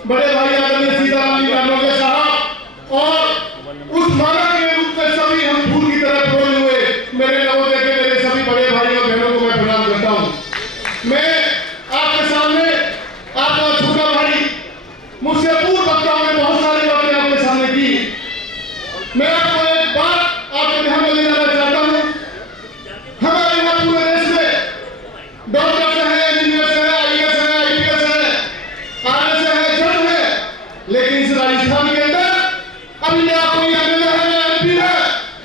बड़े भाई आदरणीय सीताराम जी नानोगे साहब, और उस मानव के रूप में सभी हम फूल की तरह फूल हुए मेरे नवोदय के मेरे सभी बड़े भाई और बहनों को मैं प्रणाम करता हूं। मैं आपके सामने आपका छोटा भाई, मुझसे पूर्व वक्ताओं ने बहुत सारी बातें आपके सामने की, मैं आपको एक बात आपके ध्यान में ले जाना चाहता हूं। हमारे यहाँ पूरे देश में डॉक्टर है, इंजीनियर है, आईएएस है, आईपीएस है, आरएस है, जज है, लेकिन इस राजस्थान के अंदर अभी मैं आपको एमएलए है, एमपी है,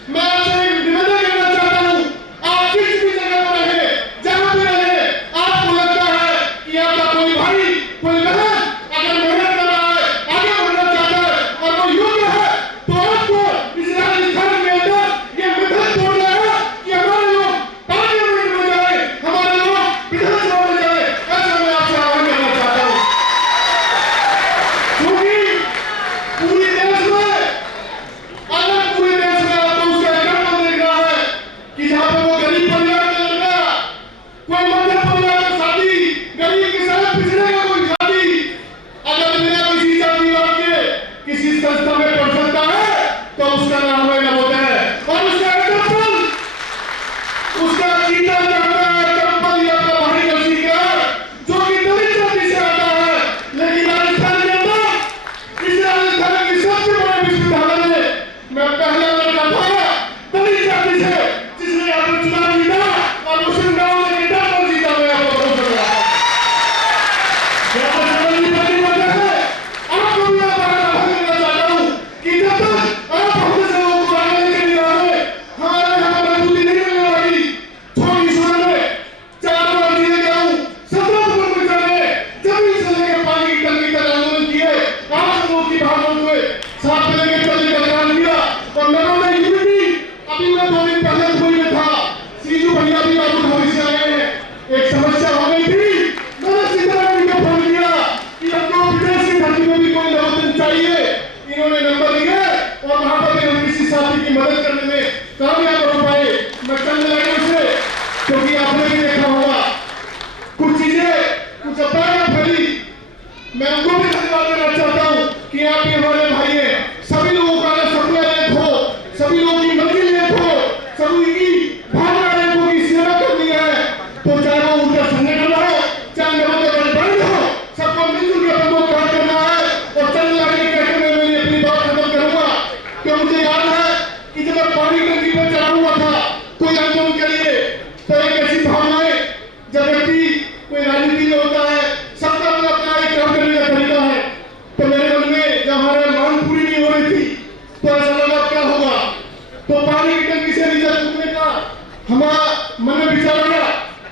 मैं आपसे एक निवेदन करना चाहता हूं, आप किसी भी जगह पर रहे, जहां भी रहे, आपको लगता है कि आपका कोई भाई, कोई बहन अगर मेहनत कर रहा है, आगे बढ़ना चाहता है और वो योग्य है, तो आपको इस राजस्थान के अंदर ये मिथक तोड़ना है कि हमारे लोग पार्लियामेंट में जाए, हमारे लोग विधानसभा में जाए। ऐसा मैं आपसे आह्वान करना चाहता हूं, क्योंकि पूरे देश में आपको उसका एग्जाम्पल देख रहा है कि जहां पर वो गरीब परिवार का लड़का, कोई मध्यम परिवार का शादी, गरीब के साथ पिछड़े का कोई शादी, अगर बिना किसी जातिवाद के किसी संस्था में पढ़ सकता है तो उसका नाम है नवोदय, और उसका एग्जाम्पल, उसका चीता जानता है एग्जाम्पल या अपना भाई नसीब जो कि दलित जाति से आता है, लेकिन राजस्थान के अंदर इस राजस्थान की सबसे बड़ी विश्वविद्यालय में मैं पहला लड़का था दलित जाति से जिसने यहाँ पर चुनाव जीता, और उस गांव में नेता पर जीता। मैं आपको बहुत बता आपको भी आप आह्वान करना चाहता हूँ कि जब तक आप हमसे से लोगों को आगे लेके नहीं आए, हमारे यहाँ पर मजबूती नहीं मिलने वाली। छोटी सुबह में 4 बार जीने गया हूँ, 17 पर में चले, जब इस लेके पानी की टंकी तक आंदोलन किए, आप लोगों की भावना हुए, साथ में लेके चलने का काम किया, और नवोदय यूनिटी अभी मैं 2 दिन पहले दुबई में था, सीजू भैया भी बाबू धोनी से आए हैं, एक समस्या हो गई थी, मैंने सीताराम जी को फोन किया कि हमको विदेश की धरती में भी कोई नवोदय चाहिए, इन्होंने नंबर दिए और वहां पर भी हम किसी साथी की मदद करने में कामयाब हो पाए। मैं चंद लाइनों से, क्योंकि आपने भी देखा होगा कुछ चीजें, कुछ अफवाहें फैली, मैं उनको भी धन्यवाद देना चाहता हूं कि आप ये हमारे भाई हैं, सभी लोगों का सपना एक हो, सभी लोगों की मंजिल एक हो, सभी की भावना एक हो कि सेवा करनी है, तो चाहे वो उनका संगठन हो, चाहे नवोदय बंद हो, सबको मिलजुल कर हमको काम करना है। और चंद लाइनें कहकर मैं मेरी अपनी बात खत्म करूंगा कि मुझे याद है कि जब मैं पानी टंकी पर चढ़ा हुआ था कोई आंदोलन के लिए, तो एक ऐसी भावनाएं, जब व्यक्ति कोई राजनीति में होता है, सबका अपना एक काम करने का तरीका है, तो मेरे मन में जब हमारे मांग पूरी नहीं हो रही थी तो ऐसा लगा क्या होगा, तो पानी की टंकी से नीचे कूदने का हमारा मन में विचार आया,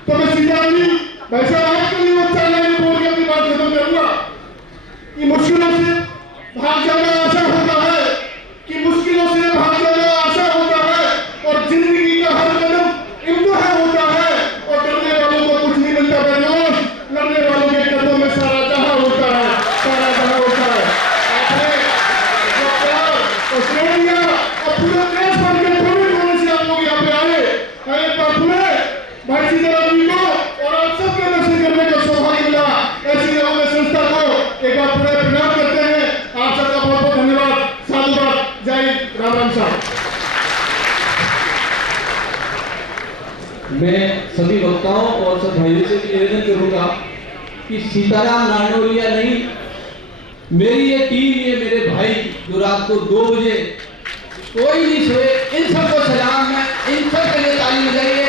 तो मैं सीताराम जी वैसे आपके लिए वो 4 लाइन बोल के अपनी बात खत्म करूंगा कि मुश्किलों से भाग जाना आसान होता है, कि मुश्किलों से भाग जाना आसान होता है, और जिंदगी का हर कदम इम्तिहान होता है, और डरने वालों को कुछ नहीं मिलता बर्दाश्त, लड़ने वालों के कदमों में सारा जहां होता है, सारा जहां होता है। आपने ऑस्ट्रेलिया और पूरे देश भर के कोने कोने से आप लोग यहाँ पे आए, एक बार पूरे भाई सीताराम जी को और आप सबके दर्शन करने का सौभाग्य मिला। ऐसी नवोदय संस्था को एक बार पूरे प्रणाम करते हैं। आप सबका बहुत बहुत धन्यवाद, साधुवाद, जय राम राम साहब। मैं सभी वक्ताओं और सब भाइयों से निवेदन करूंगा कि सीताराम नानोलिया नहीं, मेरी ये टीम, ये मेरे भाई जो रात को 2 बजे कोई नहीं सोए, इन सबको सलाम है, इन सब के लिए ताली बजाइए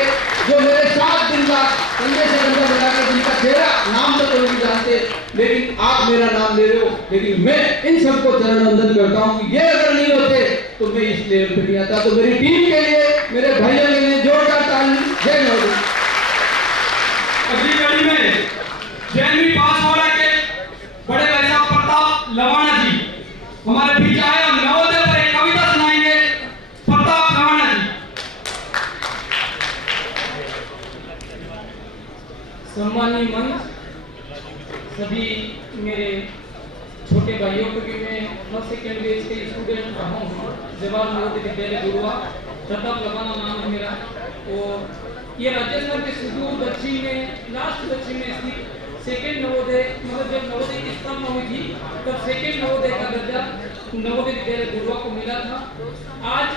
जो मेरे 7 दिन बाद कंधे से कंधा मिलाकर, जिनका चेहरा नाम तो कोई नहीं जानते, लेकिन आप मेरा नाम ले रहे हो। लेकिन मैं इन सबको चरण वंदन करता हूँ कि ये अगर नहीं होते तो मैं इस लेवल पे नहीं आता। तो मेरी टीम के लिए, मेरे भाइयों के लिए जोरदार ताली। जय मोदी। अगली कड़ी में 11वीं पास हो रहा के बड़े भाई साहब प्रताप लवाना जी हमारे बीच आए और नवोदय पर एक कविता सुनाएंगे। प्रताप लवाना जी। सम्मानीय मंच, सभी मेरे छोटे भाइयों को भी मैं फर्स्ट सेकेंड बैच के स्टूडेंट रहा हूँ। जवाहर नवोदय विद्यालय गुरुआ, प्रताप लवाना नाम है मेरा। और ये राजस्थान के सुदूर दक्षिण में, लास्ट दक्षिण में स्थित सेकेंड नवोदय, मतलब जब नवोदय की स्थापना हुई थी तब सेकेंड नवोदय का दर्जा नवोदय विद्यालय गुरुआ को मिला था। आज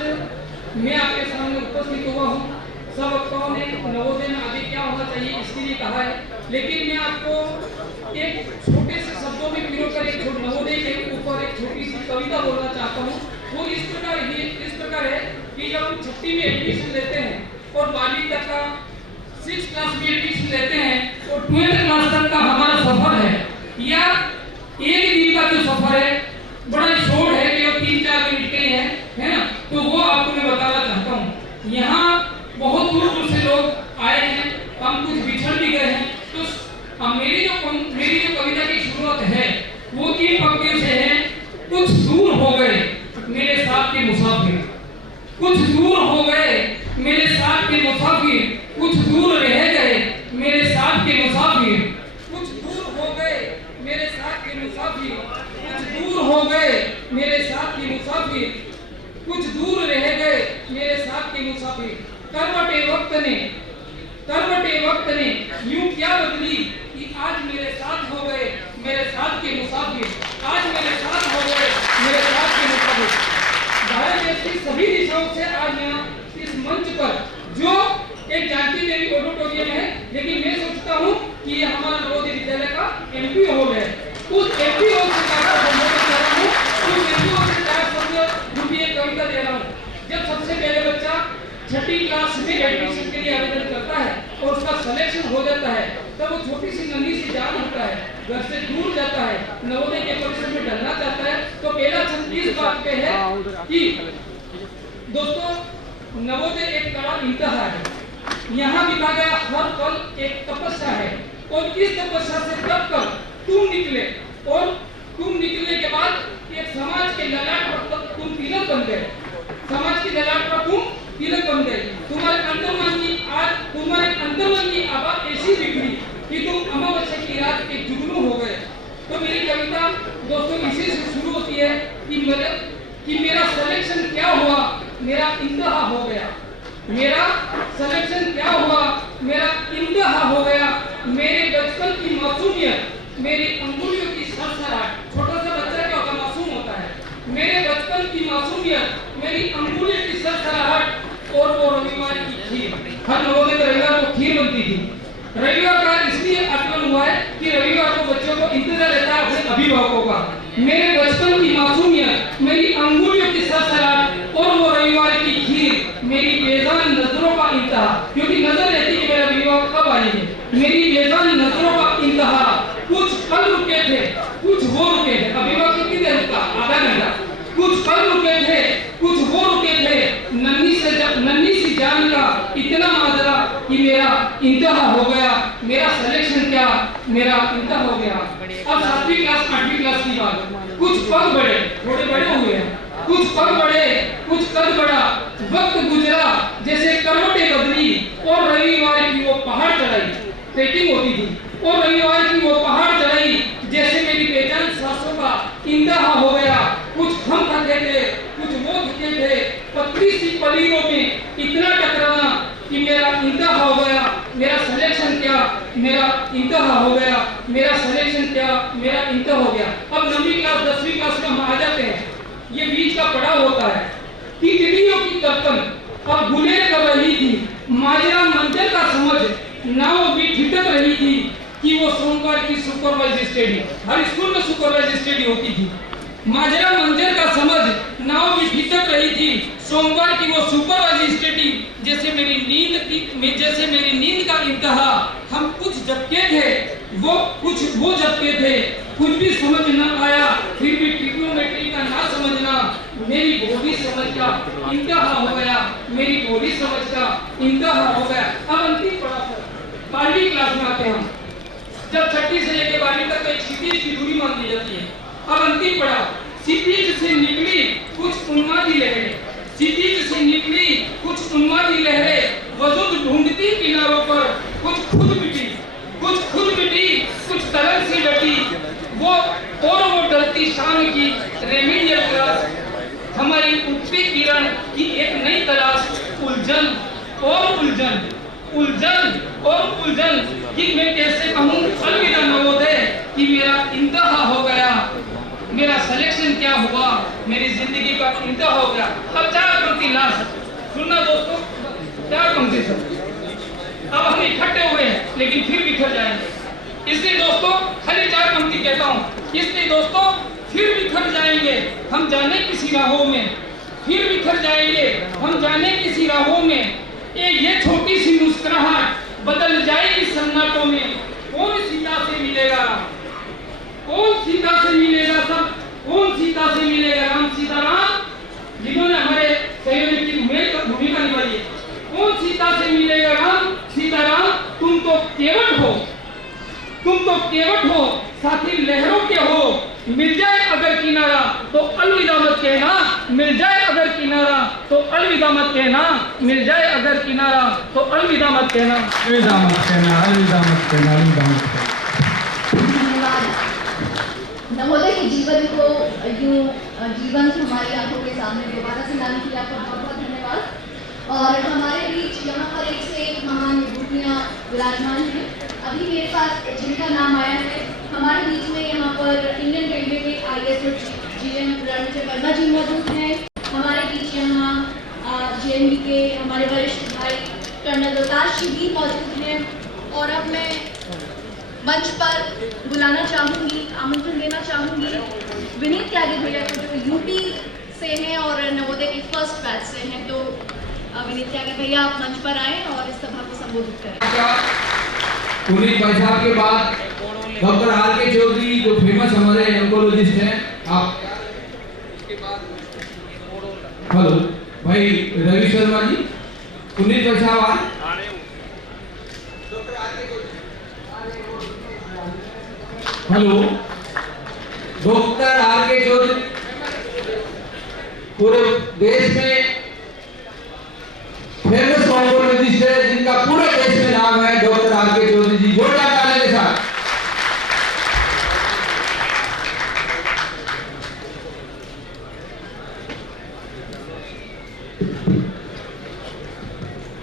मैं आपके सामने उपस्थित हुआ हूँ। सब वक्ताओं ने नवोदय में आगे क्या होना चाहिए इसके लिए कहा है, लेकिन मैं आपको एक छोटे से शब्दों में पिरोकर एक नवोदय के ऊपर एक छोटी सी कविता बोलना चाहता हूँ। वो इस प्रकार है कि जब हम 6वीं में एडमिशन लेते हैं और 12वीं तक का 6th क्लास में एडमिशन लेते हैं और 12th क्लास तक का हमारा सफर है, या एक दिन का जो सफर है बड़ा शॉर्ट है कि वो 3-4 मिनट के है ना। तो वो आपको मैं बताना चाहता हूँ। यहाँ बहुत दूर दूर से लोग आए हैं, हम कुछ बिछड़ भी गए हैं। तो मेरी जो कविता की शुरुआत है वो इन पंक्तियों से है। कुछ दूर हो गए मेरे साथ के मुसाफिर, कुछ दूर हो गए मेरे साथ के मुसाफिर, कुछ दूर रह गए मेरे साथ के मुसाफिर, कुछ दूर हो गए मेरे साथ के मुसाफिर, कुछ दूर हो गए मेरे साथ के मुसाफिर, कुछ दूर रह गए मेरे साथ के मुसाफिर। करवटे वक्त ने यूं क्या बदली कि आज मेरे साथ हो गए मेरे साथ के मुसाफिर, आज मेरे साथ हो गए मेरे साथ के मुसाफिर। भारत देश की सभी दिशाओं से आज यहाँ इस मंच पर जो एक जानकी देवी ऑडिटोरियम है, लेकिन मैं सोचता हूँ कि ये हमारा नवोदय विद्यालय का एमपी हॉल है। उस एमपी हॉल से संबोधित कर रहा हूँ, उस एमपी हॉल से 4 शब्द रूपी एक कविता दे रहा हूँ। जब सबसे पहले बच्चा 6ठी क्लास में एडमिशन के लिए आवेदन करता है और उसका सिलेक्शन हो जाता है, तब वो छोटी सी नन्ही सी जान होता है, घर से दूर जाता है, नवोदय के परिसर में ढलना चाहता है। तो पहला छंद इस बात पे है कि दोस्तों नवोदय एक कड़ा इंतहा है, यहाँ बिता गया हर पल एक तपस्या है, और इस तपस्या से तब कर तुम निकले, और तुम निकलने के बाद एक समाज के ललाट पर तुम तिलक बन गए, समाज के ललाट पर तुम तिलक बन गए। तुम्हारे अंतर्मन की आवाज ऐसी बिखरी कि तुम अमावस्या की रात के जुगनू हो गए। तो मेरी कविता दोस्तों इसी से शुरू होती है कि मेरा सिलेक्शन क्या हुआ, मेरा इंतहा हो गया, मेरा सिलेक्शन क्या हुआ, मेरा इंतहा हो गया। मेरे बचपन की मासूमियत, मेरी अंगुलियों की सरसराहट, छोटा सा बच्चा क्या होता है, मासूम होता है। मेरे बचपन की मासूमियत, मेरी अंगुलियों की सरसराहट, और वो रविवार की खीर। हर नवोदय में रविवार को खीर बनती थी। रविवार का इसलिए आगमन हुआ है कि रविवार को बच्चों को इंतजार रहता है अपने अभिभावकों का। मेरे बचपन की मासूमियत, मेरी अंगुलियों की सरसराहट, और वो रविवार की खीर, मेरी बेजान नजरों का इंतहा, क्योंकि नजर रहती है मेरे अभिभावक कब आएंगे। मेरी बेजान नजरों का इंतहा, कुछ पल रुके थे, कुछ वो रुके थे। अभिभावक कितनी देर रुका, आधा घंटा। कुछ पल रुके थे, कुछ वो रुके थे, नन्ही सी जान का इतना माजरा कि मेरा इंतहा हो गया। मेरा सिलेक्शन क्या, मेरा इंतहा हो गया। अब 7वीं क्लास 8वीं क्लास की बात, कुछ पग बढ़े, थोड़े बड़े हुए हैं, कुछ पग बढ़े, कुछ कद बढ़ा, वक्त गुजरा जैसे करवटें बदली, और रविवार की वो पहाड़ चढ़ाई, ट्रेकिंग होती थी, और रविवार की वो पहाड़ चढ़ाई जैसे मेरी बेजान सांसों का इंतहा हो गया। कुछ हम थके थे, कुछ वो थके थे, पतली सी पलीरों में इतना टकराना कि मेरा इंतहा हो गया। मेरा सिलेक्शन क्या, मेरा इंतहा हो गया, मेरा सिलेक्शन क्या, मेरा इंतहा हो गया। अब 9वीं क्लास 10वीं क्लास में हम आ जाते हैं, ये बीच का पड़ाव होता है। तितलियों की तर्कन अब गुलेर कर रही थी, माजरा मंजर का समझ नाव भी ठिठक रही थी कि वो वो सोमवार की सुपरवाइज स्टडी, हर स्कूल में सुपरवाइज स्टडी होती थी। माजरा मंजर का समझ नाव भी भीतर रही थी। सोमवार की वो सुपरवाइज स्टडी जैसे मेरी नींद का इंतहा। हम कुछ झपके थे, वो झपके थे, कुछ भी समझ न आया, फिर भी ट्रिग्नोमेट्री का ना समझना मेरी बोली समझ का इंतहा हो गया, मेरी बोली समझ का इंतहा हो गया। अब अंतिम पढ़ा था 12वीं क्लास में आते हम, जब 6ठी से लेकर 12वीं तक एक क्षितिज की दूरी मान ली जाती है। अब अंतिम पढ़ा, क्षितिज से निकली कुछ उन्मादी लहरें, क्षितिज से निकली कुछ उन्मादी लहरें, वजूद ढूंढती किनारों पर, कुछ खुद मिटी, कुछ तरंग सी डटी, वो डरती शाम की रेमेडियल क्लास, हमारी उठती किरण की एक नई तलाश, उलझन कि मैं कैसे कहूँ अलविदा नवोदय कि मेरा इंतहा हो गया, मेरा सिलेक्शन क्या हुआ, मेरी जिंदगी का इंतहा हो गया। अब 4 पंक्ति लास्ट सुनना दोस्तों, 4 पंक्ति सब। अब हम इकट्ठे हुए हैं लेकिन फिर बिखर जाएंगे, इसलिए दोस्तों खाली 4 पंक्ति कहता हूँ, इसलिए दोस्तों फिर बिखर जाएंगे हम जाने किसी राहों में, फिर बिखर जाएंगे हम जाने किसी राहों में, ये छोटी सी मुस्कुराहट बदल जाएगी सन्नाटों में। कौन सीता से मिलेगा, कौन सीता से मिलेगा, सब कौन सीता से मिलेगा, राम सीताराम जिन्होंने हमारे सहयोग की भूमिका निभाई है। कौन सीता से मिलेगा राम सीताराम, तुम तो केवट हो, साथी लहरों के हो, मिल जाए अगर किनारा तो अलविदा मत कहना, मिल जाए अगर किनारा तो अलविदा मत कहना, मिल जाए अगर किनारा तो अलविदा मत कहना, अलविदा मत कहना, अलविदा मत कहना, अलविदा मत कहना। धन्यवाद। नवोदय के जीवन को यूं जीवन हमारी आंखों के सामने दोबारा से लाने के लिए आपका बहुत बहुत धन्यवाद। और हमारे बीच यहाँ पर एक से एक महान विभूतियाँ विराजमान हैं। अभी मेरे पास जिनका नाम आया है, हमारे बीच में यहाँ पर इंडियन रेलवे के IAS GM रणविजय वर्मा जी मौजूद हैं। हमारे बीच यहाँ JNV के हमारे वरिष्ठ भाई कर्नल अवतार जी भी मौजूद हैं। और अब मैं मंच पर बुलाना चाहूँगी, आमंत्रण देना चाहूँगी विनीत त्यागी भैया को, जो यूपी से हैं और नवोदय के फर्स्ट बैच से हैं। तो विनीत त्यागी भैया आप मंच पर आएँ और इस सभा को संबोधित करें। पुनीत भाई साहब के बाद डॉक्टर R.K. चौधरी जो फेमस हमारे ऑन्कोलॉजिस्ट हैं, आप हेलो भाई रवि शर्मा जी, पुनीत भाई साहब आ रहे हैं, हेलो डॉक्टर R.K. चौधरी पूरे देश में फेमस ऑन्कोलॉजिस्ट है, जिनका पूरे देश में नाम है, डॉक्टर R.K. चौधरी जी। जोरदार ताली के साथ।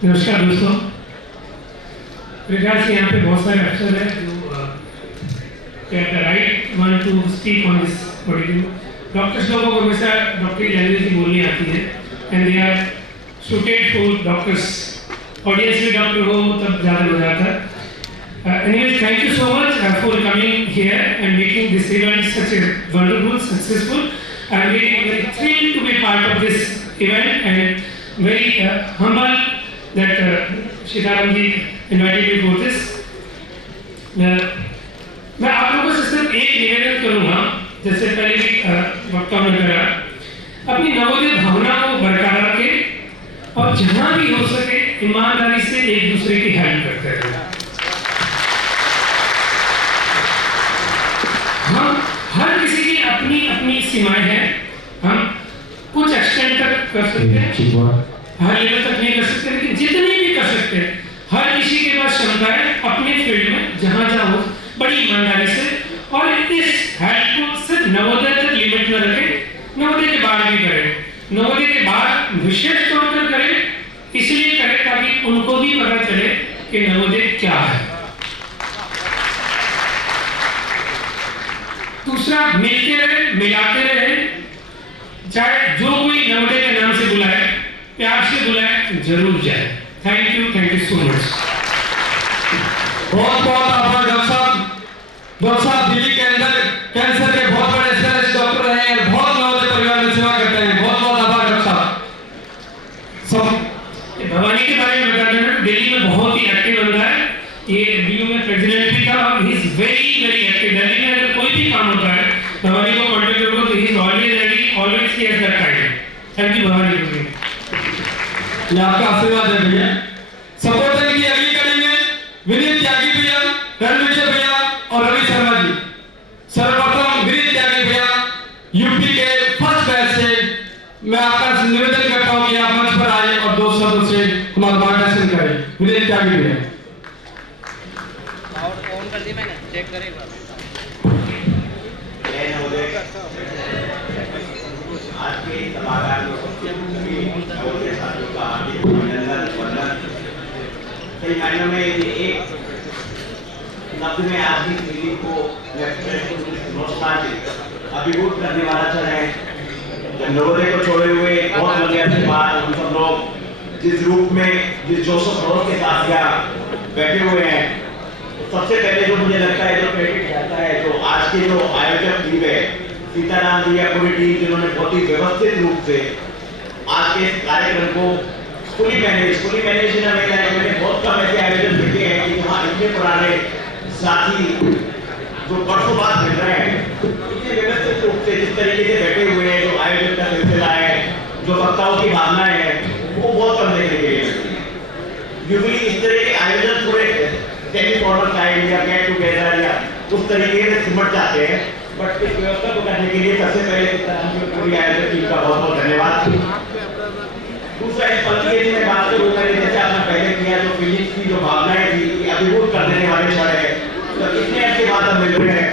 नमस्कार दोस्तों, मेरे ख्याल से यहाँ पे बहुत सारे अफसर हैं जो right want to speak on this podium. Doctors लोगों को हमेशा डॉक्टरी लैंग्वेज बोलनी आती है and they are suited for doctors, audience में डॉक्टर हो तब ज़्यादा मजा आता है। Anyways, thank you so much for coming here and making this event such a wonderful, successful. I'm very thrilled to be part of this event and very humble that Sitaram ji invited me for this. मैं आप लोगों से सिर्फ एक निवेदन करूँगा, जैसे पहले भी वक्ताओं ने करा, अपनी नवोदय भावना को बरकरार रखें और जहां भी हो सके ईमानदारी से एक दूसरे की हेल्प करते रहे। हम हर किसी की अपनी अपनी सीमाएं हैं, हम कुछ एक्सटेंड तक कर सकते हैं, हर लेवल तक नहीं कर सकते, लेकिन जितनी भी कर सकते हैं, हर किसी के पास क्षमता है अपने फील्ड में जहां जहां हो बड़ी ईमानदारी से, और इस हेल्प को सिर्फ नवोदय तक लिमिट में रखें, नवोदय के बाद भी करें, नवोदय के बाद विशेष तौर पर करें, इसलिए करें ताकि उनको भी पता चले कि नवोदय क्या है। दूसरा, मिलते रहे, मिलाते रहे, चाहे जो कोई नवोदय के नाम से बुलाए, प्यार से बुलाए, जरूर जाए। Thank you so much. बहुत बहुत आभार डॉक्टर साहब। डॉक्टर साहब दिल्ली के अंदर कैंसर के बहुत बड़े स्पेशलिस्ट डॉक्टर हैं और बहुत नवोदय परिवार में सेवा करते हैं। बहुत बहुत आभार डॉक्टर साहब। सब भवानी के बारे में बता दें, दिल्ली में बहुत ही एक्टिव बंदा है। ये बीयू में प्रेसिडेंट भी था और he is very very active. Delhi में अगर कोई भी काम होता है भवानी को कॉन्टेक्ट करो तो he is always ready, always care that kind. Thank you Bhavani ji. ये आपका आशीर्वाद है भैया। सपोर्टर की अगली कड़ी में विनीत त्यागी भैया, रणविजय भैया और रवि शर्मा जी। सर्वप्रथम विनीत त्यागी भैया यूपी के फर्स्ट बैच से मैं आपका निवेदन करता हूं कि आप मंच पर आए और दो शब्दों से हमारा मार्गदर्शन करें। विनीत त्यागी भैया। ऑन कर दी मैंने, चेक करेगा। आज के सभागार में सभी नवोदय छात्रों का हार्दिक अभिनंदन वंदन। कई मायनों में ये एक शब्द में आदमी दिल्ली को अभिभूत करने वाला क्षण है जब नवोदय को छोड़े हुए बहुत लंबे अरसे बाद हम सब लोग जिस रूप में जिस जोश और खरोश के साथ यहाँ बैठे हुए हैं, सबसे पहले जो मुझे लगता है जो क्रेडिट जाता है जो आज के जो आयोजक टीम है, सीताराम जी या पूरी टीम जिन्होंने बहुत ही व्यवस्थित रूप से आज के इस कार्यक्रम को फुली मैनेज मैंने बहुत कम ऐसे आयोजन देखे हैं कि जहाँ इतने पुराने साथी जो वर्षों बाद मिल रहे हैं, इतने व्यवस्थित रूप से जिस तरीके से बैठे हुए हैं, जो आयोजन का सिलसिला है, जो वक्ताओं की भावनाएं हैं, वो बहुत कम देखने के लिए मिलती है। यूजुअली इस तरह के आयोजन थोड़े टेलीफॉर्मल टाइम या गेट टुगेदर या उस तरीके से सिमट जाते हैं, बट इस व्यवस्था को करने के लिए सबसे पहले सीताराम जी पूरी आयोजक टीम का बहुत बहुत धन्यवाद। दूसरा इस पल की मैं बात करूँ, मैंने जैसे आपने पहले किया जो फिजिक्स की जो भावनाएं थी कि अभिभूत कर देने वाले क्षण है, तो इतने अच्छे बात हम मिल रहे हैं।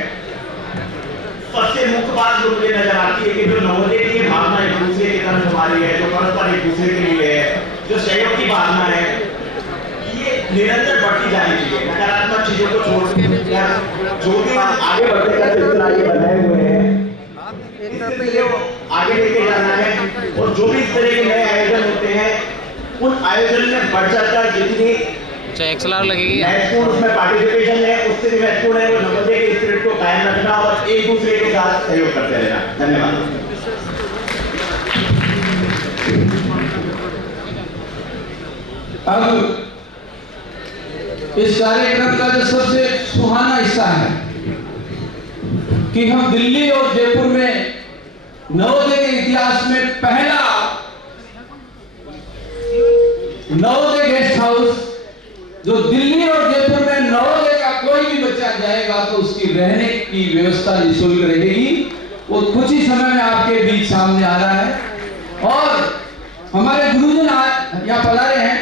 सबसे मुख्य बात जो मुझे नजर आती है कि जो नवोदय की भावना एक दूसरे की तरफ हमारी है, जो परस्पर एक दूसरे के लिए है, जो सहयोग की भावना है, ये निरंतर बढ़ती जानी चाहिए। नकारात्मक चीजों को छोड़ जो भी हम आगे बढ़ने का सिलसिला ये बनाए हुए हैं, आगे लेके जाना है। और जो भी इस तरह के नए आयोजन होते हैं, उन आयोजन में बढ़ चढ़कर जितनी XLR लगेगी, महत्वपूर्ण उसमें पार्टिसिपेशन है, उससे भी महत्वपूर्ण है वो नवोदय के स्पिरिट को कायम रखना और एक दूसरे के साथ सहयोग करते रहना। धन्यवाद। अब इस कार्यक्रम का जो सबसे सुहाना हिस्सा है कि हम दिल्ली और जयपुर में नवोदय के इतिहास में पहला नवोदय गेस्ट हाउस, जो दिल्ली और जयपुर में नवोदय का कोई भी बच्चा जाएगा तो उसकी रहने की व्यवस्था निःशुल्क रहेगी, वो कुछ ही समय में आपके बीच सामने आ रहा है। और हमारे गुरुजन यहाँ पधारे हैं।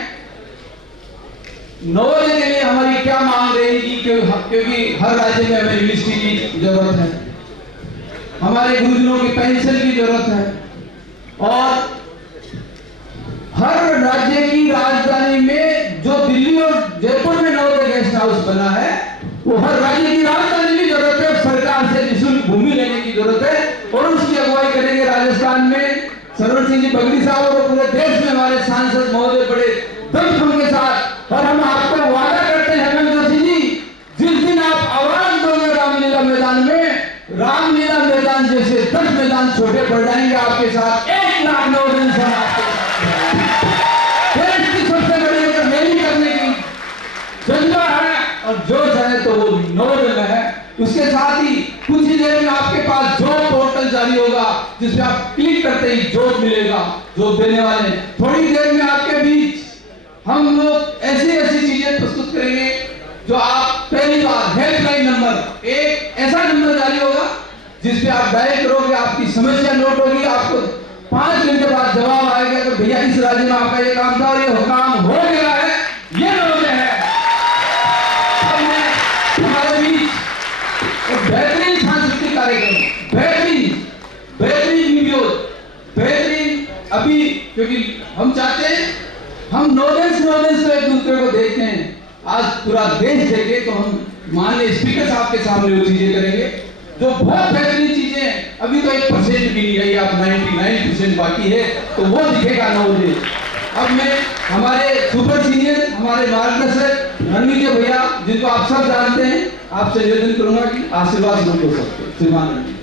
नवोदय के लिए हमारी क्या मांग रहेगी, क्योंकि हर राज्य में हमें यूनिवर्सिटी की जरूरत है, हमारे गुरुजनों की पेंशन की जरूरत है, और हर राज्य की राजधानी में जो दिल्ली और जयपुर में नवोदय गेस्ट हाउस बना है, वो हर राज्य की राजधानी की जरूरत है। सरकार से निःशुल्क भूमि लेने की जरूरत है और उसकी अगुवाई करेंगे राजस्थान में सरवण सिंह जी बगड़ी साहब और पूरे देश में हमारे सांसद महोदय बड़े दमखम के साथ। और हम आपको वादा करते हैं हेमंत जोशी जी, जिस दिन आप आवाज दोगे रामलीला मैदान में, रामलीला मैदान जैसे 10 मैदान छोटे पड़ जाएंगे आपके साथ। 1 लाख नवोदय देश की सबसे बड़ी रैली करने की जज्बा है और जोश है तो वो नवोदय में है। उसके साथ ही कुछ ही देर में आपके पास जॉब पोर्टल जारी होगा, जिसमें आप क्लिक करते ही जॉब मिलेगा, जॉब देने वाले। थोड़ी देर में आपके बीच हम लोग ऐसी ऐसी चीजें प्रस्तुत करेंगे जो आप पहली बार हेल्पलाइन नंबर, एक ऐसा नंबर जारी होगा जिस पे आप डायल करोगे, आपकी समस्या नोट होगी, आपको 5 दिन के बाद जवाब आएगा कि भैया इस राज्य में आपका ये काम था और ये काम हो गया है, ये नवोदय है। हमारे बीच बेहतरीन सांस्कृतिक कार्यक्रम, बेहतरीन वीडियो, बेहतरीन अभी, क्योंकि हम चाहते हैं हम नवोदय से एक दूसरे को देखते हैं। आज पूरा देश देखे तो हम माननीय स्पीकर साहब के सामने वो चीजें करेंगे जो बहुत बेहतरीन चीजें हैं। अभी तो 1% भी नहीं आई, आप 99% बाकी है, तो वो दिखेगा नवोदय। अब मैं हमारे सुपर सीनियर, हमारे मार्गदर्शक रणनीति भैया जिनको आप सब जानते हैं, आपसे निवेदन करूंगा कि आशीर्वाद जरूर हो सकते हैं। श्रीमान रणनीति,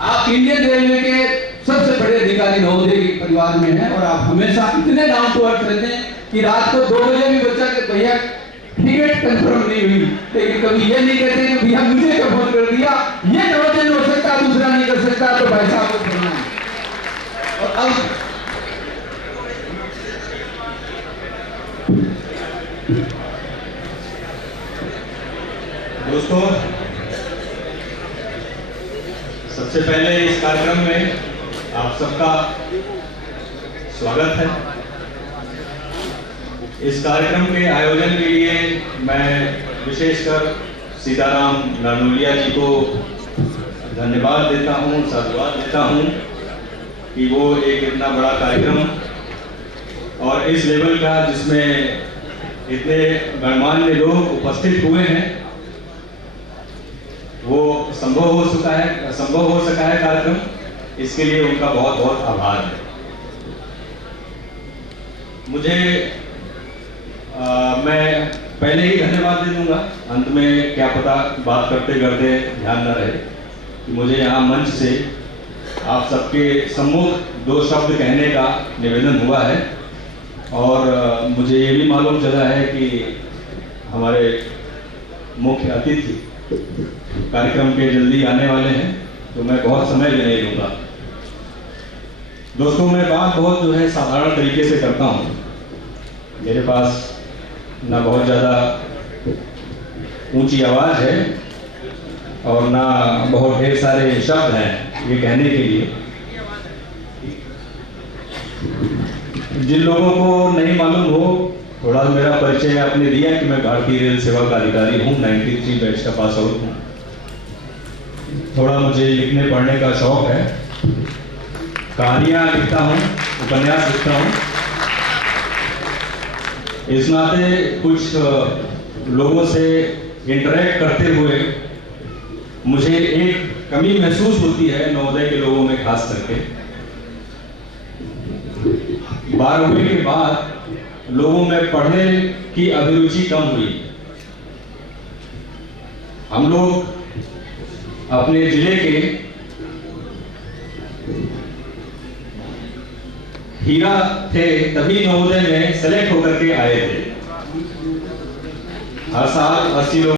आप इंडियन रेलवे के सबसे बड़े अधिकारी नवोदय परिवार में हैं और आप हमेशा इतने डाउन टू अर्थ रहते हैं कि रात को 2 बजे भी बच्चा के भैया टिकट कंफर्म नहीं हुई, लेकिन कभी ये नहीं कहते कि भैया मुझे क्यों फोन कर दिया, ये नवोदय हो सकता, दूसरा नहीं कर सकता, तो भाई साहब को करना है। और अब दोस्तों, सबसे पहले इस कार्यक्रम में आप सबका स्वागत है। इस कार्यक्रम के आयोजन के लिए मैं विशेषकर सीताराम नानोलिया जी को धन्यवाद देता हूं, साधुवाद देता हूं कि वो एक इतना बड़ा कार्यक्रम और इस लेवल का जिसमें इतने गणमान्य लोग उपस्थित हुए हैं, वो संभव हो सका है कार्यक्रम, इसके लिए उनका बहुत बहुत आभार है। मुझे मैं पहले ही धन्यवाद दे दूंगा, अंत में क्या पता बात करते करते ध्यान न रहे कि मुझे यहाँ मंच से आप सबके सम्मुख 2 शब्द कहने का निवेदन हुआ है और मुझे ये भी मालूम चला है कि हमारे मुख्य अतिथि कार्यक्रम के जल्दी आने वाले हैं, तो मैं बहुत समय भी नहीं लूँगा। दोस्तों, मैं बात बहुत जो है साधारण तरीके से करता हूँ। मेरे पास ना बहुत ज़्यादा ऊंची आवाज़ है और ना बहुत ढेर सारे शब्द हैं ये कहने के लिए। जिन लोगों को नहीं मालूम हो, थोड़ा मेरा परिचय आपने दिया कि मैं भारतीय रेल सेवा का अधिकारी हूँ, 93 बैच का पास आउट हूँ। थोड़ा मुझे लिखने पढ़ने का शौक है, कहानियाँ लिखता हूँ, उपन्यास लिखता हूँ। इस नाते कुछ लोगों से इंटरेक्ट करते हुए मुझे एक कमी महसूस होती है नवोदय के लोगों में, खास करके 12वीं के बाद लोगों में पढ़ने की अभिरुचि कम हुई। हम लोग अपने जिले के हीरा थे, तभी नवोदय में सेलेक्ट होकर के आए थे। हर साल 80 लोग